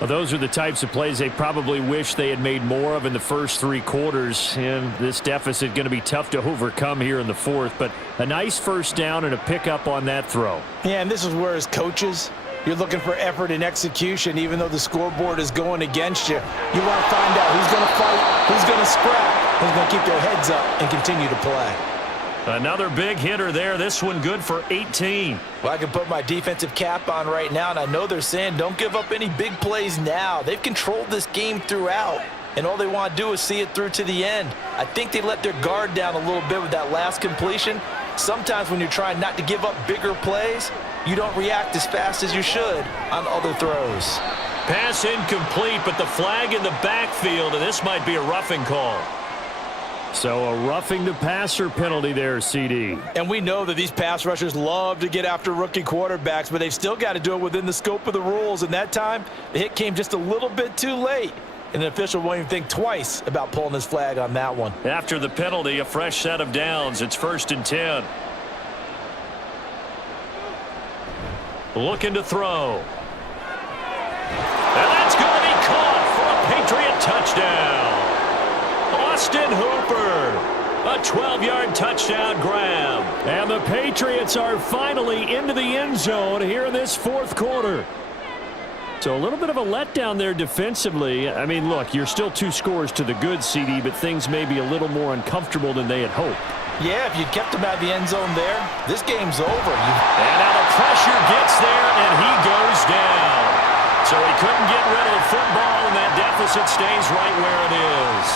Well, those are the types of plays they probably wish they had made more of in the first 3 quarters. And this deficit going to be tough to overcome here in the 4th. But a nice 1st down and a pickup on that throw. Yeah, and this is where as coaches, you're looking for effort and execution, even though the scoreboard is going against you. You want to find out who's going to fight, who's going to scrap, who's going to keep their heads up and continue to play. Another big hitter there. This one good for 18. Well, I can put my defensive cap on right now, and I know they're saying don't give up any big plays now. They've controlled this game throughout, and all they want to do is see it through to the end. I think they let their guard down a little bit with that last completion. Sometimes when you're trying not to give up bigger plays, you don't react as fast as you should on other throws. Pass incomplete, but the flag in the backfield, and this might be a roughing call. So a roughing the passer penalty there, CD. And we know that these pass rushers love to get after rookie quarterbacks, but they've still got to do it within the scope of the rules. And that time, the hit came just a little bit too late. And the official won't even think twice about pulling his flag on that one. After the penalty, a fresh set of downs. It's 1st and 10. Looking to throw. And that's going to be caught for a Patriot touchdown. Austin Hooper, a 12-yard touchdown grab. And the Patriots are finally into the end zone here in this 4th quarter. So a little bit of a letdown there defensively. I mean, look, you're still 2 scores to the good, CD, but things may be a little more uncomfortable than they had hoped. Yeah, if you kept him out of the end zone there, this game's over. And now the pressure gets there, and he goes down. So he couldn't get rid of the football, and that deficit stays right where it is.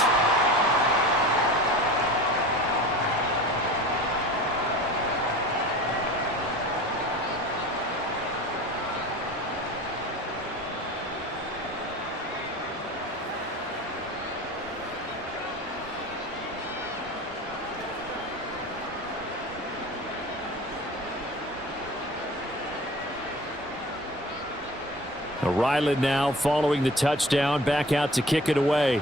Ryland now following the touchdown, back out to kick it away.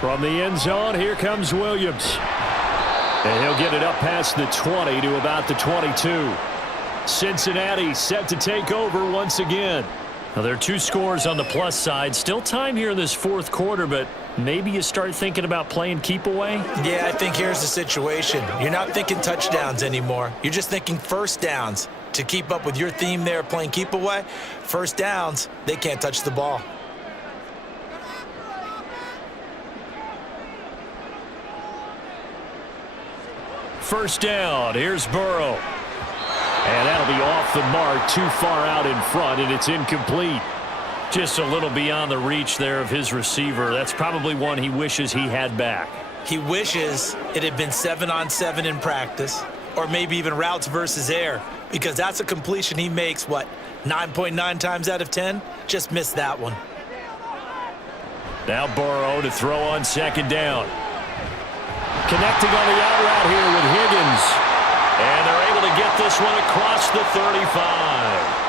From the end zone, here comes Williams. And he'll get it up past the 20 to about the 22. Cincinnati set to take over once again. Now, there are 2 scores on the plus side. Still time here in this fourth quarter, but maybe you start thinking about playing keep away? Yeah, I think here's the situation. You're not thinking touchdowns anymore. You're just thinking first downs. To keep up with your theme there, playing keep away, first downs, they can't touch the ball. First down, here's Burrow. And that'll be off the mark, too far out in front, and it's incomplete. Just a little beyond the reach there of his receiver. That's probably one he wishes he had back. He wishes it had been 7-on-7 in practice, or maybe even routes versus air, because that's a completion he makes, 9.9 times out of 10? Just missed that one. Now Burrow to throw on second down. Connecting on the out route here with Higgins. And they're able to get this one across the 35.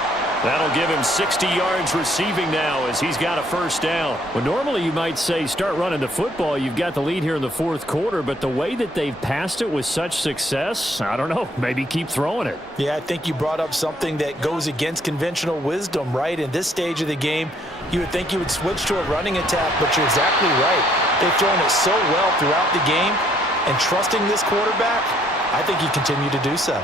That'll give him 60 yards receiving now as he's got a first down. Well, normally you might say start running the football. You've got the lead here in the fourth quarter, but the way that they've passed it with such success, I don't know, maybe keep throwing it. Yeah, I think you brought up something that goes against conventional wisdom, right? In this stage of the game, you would think you would switch to a running attack, but you're exactly right. They've thrown it so well throughout the game, and trusting this quarterback, I think you continue to do so.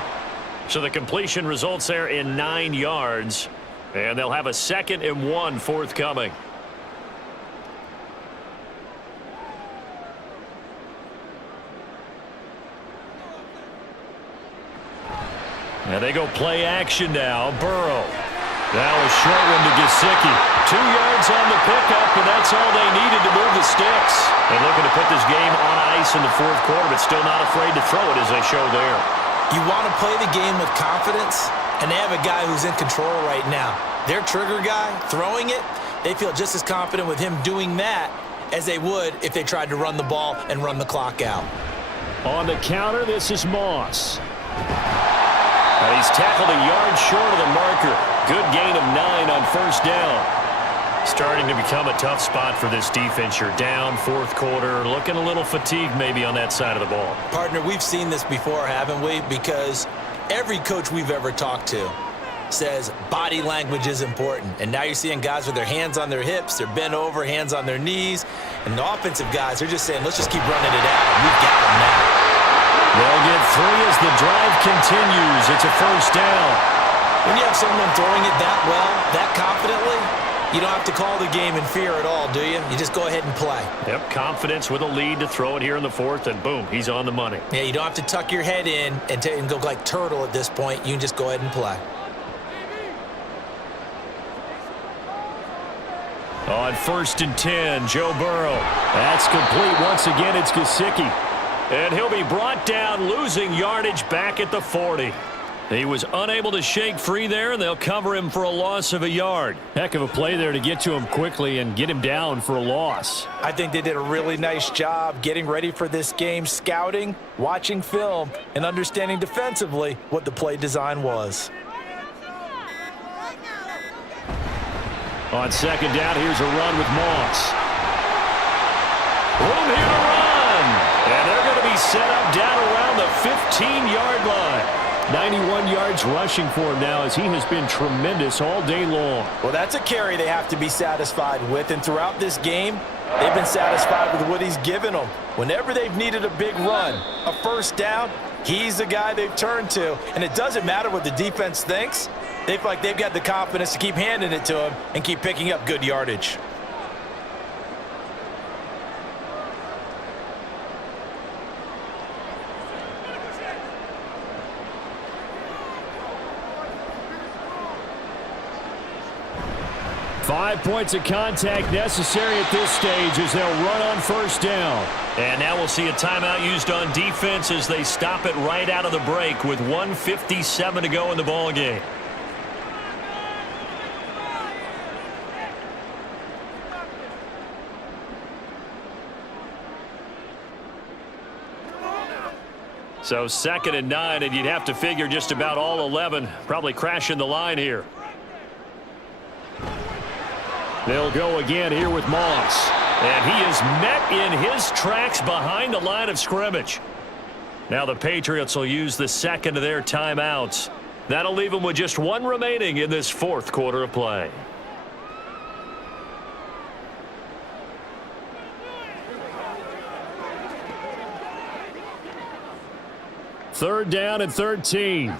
So the completion results there in 9 yards. And they'll have a 2nd and 1 forthcoming. And they go play action now. Burrow. Now a short one to Gesicki. 2 yards on the pickup, and that's all they needed to move the sticks. They're looking to put this game on ice in the fourth quarter, but still not afraid to throw it as they show there. You want to play the game with confidence, and they have a guy who's in control right now. Their trigger guy, throwing it, they feel just as confident with him doing that as they would if they tried to run the ball and run the clock out. On the counter, this is Moss. And he's tackled a yard short of the marker. Good gain of 9 on first down. Starting to become a tough spot for this defense. You're down, fourth quarter, looking a little fatigued maybe on that side of the ball. Partner, we've seen this before, haven't we? Because every coach we've ever talked to says body language is important. And now you're seeing guys with their hands on their hips, they're bent over, hands on their knees. And the offensive guys, they're just saying, let's just keep running it out. We've got them now. They'll get 3 as the drive continues. It's a first down. When you have someone throwing it that well, that confidently, you don't have to call the game in fear at all, do you? You just go ahead and play. Yep, confidence with a lead to throw it here in the fourth, and boom, he's on the money. Yeah, you don't have to tuck your head in and go like turtle at this point. You can just go ahead and play. On 1st and 10, Joe Burrow. That's complete. Once again, it's Gesicki. And he'll be brought down, losing yardage back at the 40. He was unable to shake free there, and they'll cover him for a loss of a yard. Heck of a play there to get to him quickly and get him down for a loss. I think they did a really nice job getting ready for this game, scouting, watching film, and understanding defensively what the play design was. On second down, here's a run with Moss. Room here to run. And they're going to be set up down around the 15-yard line. 91 yards rushing for him now as he has been tremendous all day long. Well, that's a carry they have to be satisfied with. And throughout this game, they've been satisfied with what he's given them. Whenever they've needed a big run, a first down, he's the guy they've turned to. And it doesn't matter what the defense thinks. They feel like they've got the confidence to keep handing it to him and keep picking up good yardage. Five points of contact necessary at this stage as they'll run on first down. And now we'll see a timeout used on defense as they stop it right out of the break with 1:57 to go in the ball game. So 2nd and 9, and you'd have to figure just about all 11 probably crashing the line here. They'll go again here with Moss. And he is met in his tracks behind the line of scrimmage. Now the Patriots will use the second of their timeouts. That'll leave them with just one remaining in this fourth quarter of play. Third down and 13.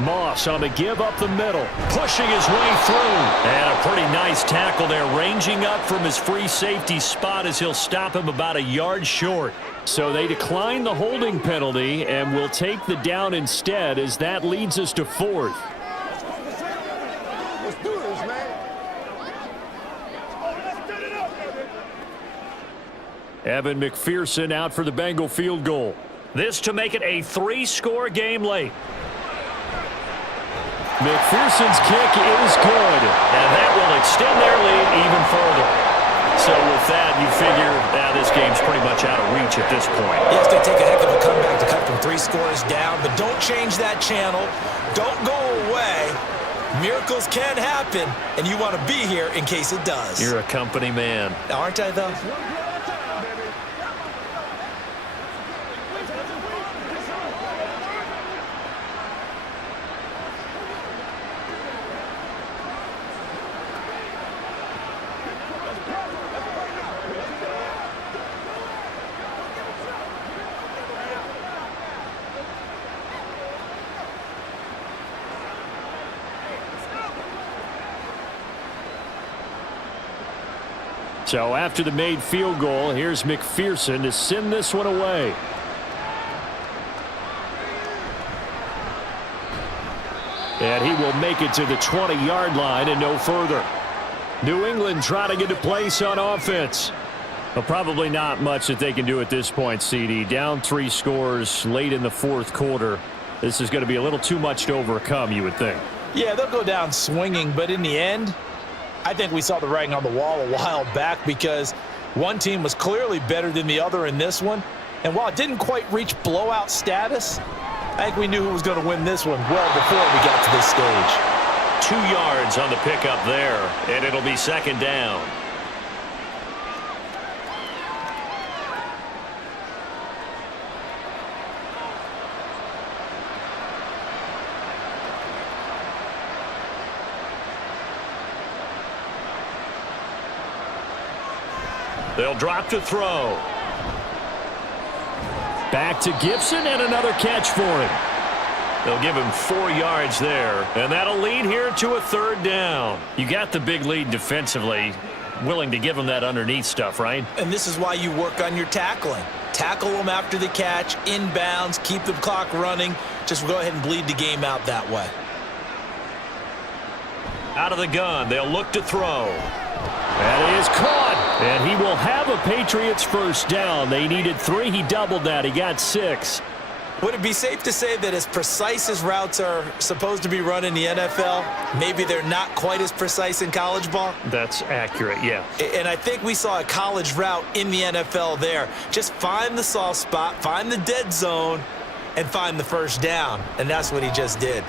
Moss on the give up the middle, pushing his way through. And a pretty nice tackle there, ranging up from his free safety spot as he'll stop him about a yard short. So they decline the holding penalty and will take the down instead, as that leads us to fourth. Let's do this, man. Evan McPherson out for the Bengal field goal. This to make it a 3-score game late. McPherson's kick is good, and that will extend their lead even further. So with that, you figure this game's pretty much out of reach at this point. Yeah, it's going to take a heck of a comeback to cut from 3 scores down, but don't change that channel. Don't go away. Miracles can happen, and you want to be here in case it does. You're a company man. Aren't I, though? So after the made field goal, here's McPherson to send this one away. And he will make it to the 20-yard line and no further. New England trying to get a place on offense. Well, probably not much that they can do at this point, CD. Down 3 scores late in the fourth quarter. This is going to be a little too much to overcome, you would think. Yeah, they'll go down swinging, but in the end, I think we saw the writing on the wall a while back, because one team was clearly better than the other in this one. And while it didn't quite reach blowout status, I think we knew who was going to win this one well before we got to this stage. 2 yards on the pickup there, and it'll be second down. They'll drop to throw. Back to Gibson, and another catch for him. They'll give him 4 yards there, and that'll lead here to a third down. You got the big lead defensively, willing to give him that underneath stuff, right? And this is why you work on your tackling. Tackle them after the catch, inbounds, keep the clock running. Just go ahead and bleed the game out that way. Out of the gun, they'll look to throw. That is caught, and he will have a Patriots first down. They needed 3. He doubled that. He got 6. Would it be safe to say that as precise as routes are supposed to be run in the NFL, maybe they're not quite as precise in college ball? That's accurate, yeah. And I think we saw a college route in the NFL there. Just find the soft spot, find the dead zone, and find the first down. And that's what he just did.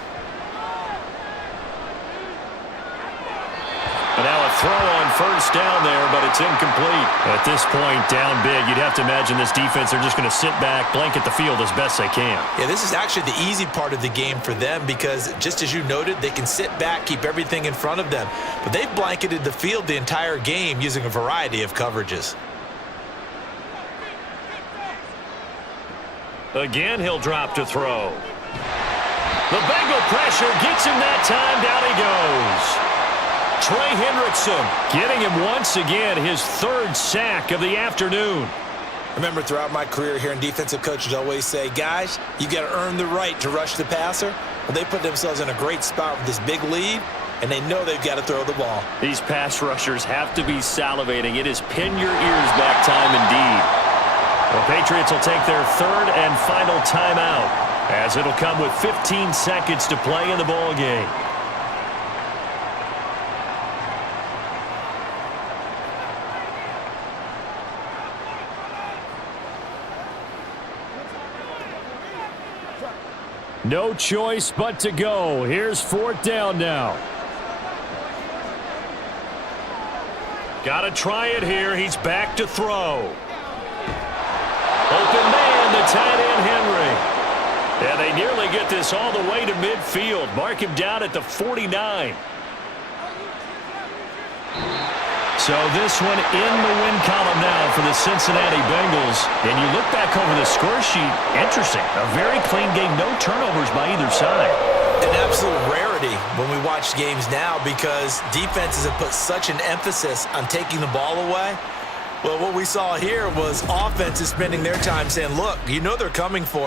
And now a throw on first down there, but it's incomplete. At this point, down big, you'd have to imagine this defense are just going to sit back, blanket the field as best they can. Yeah, this is actually the easy part of the game for them, because just as you noted, they can sit back, keep everything in front of them. But they've blanketed the field the entire game using a variety of coverages. Again, he'll drop to throw. The Bengal pressure gets him that time. Down he goes. Trey Hendrickson getting him once again, his 3rd sack of the afternoon. Remember, throughout my career here, defensive coaches always say, guys, you got to earn the right to rush the passer. Well, they put themselves in a great spot with this big lead, and they know they've got to throw the ball. These pass rushers have to be salivating. It is pin your ears back time indeed. The Patriots will take their 3rd and final timeout, as it'll come with 15 seconds to play in the ball game. No choice but to go. Here's 4th down now. Got to try it here. He's back to throw. Open man, the tight end, Henry. And they nearly get this all the way to midfield. Mark him down at the 49. So this one in the win column now for the Cincinnati Bengals. And you look back over the score sheet, interesting. A very clean game, no turnovers by either side. An absolute rarity when we watch games now because defenses have put such an emphasis on taking the ball away. Well, what we saw here was offenses spending their time saying, look, you know they're coming for it.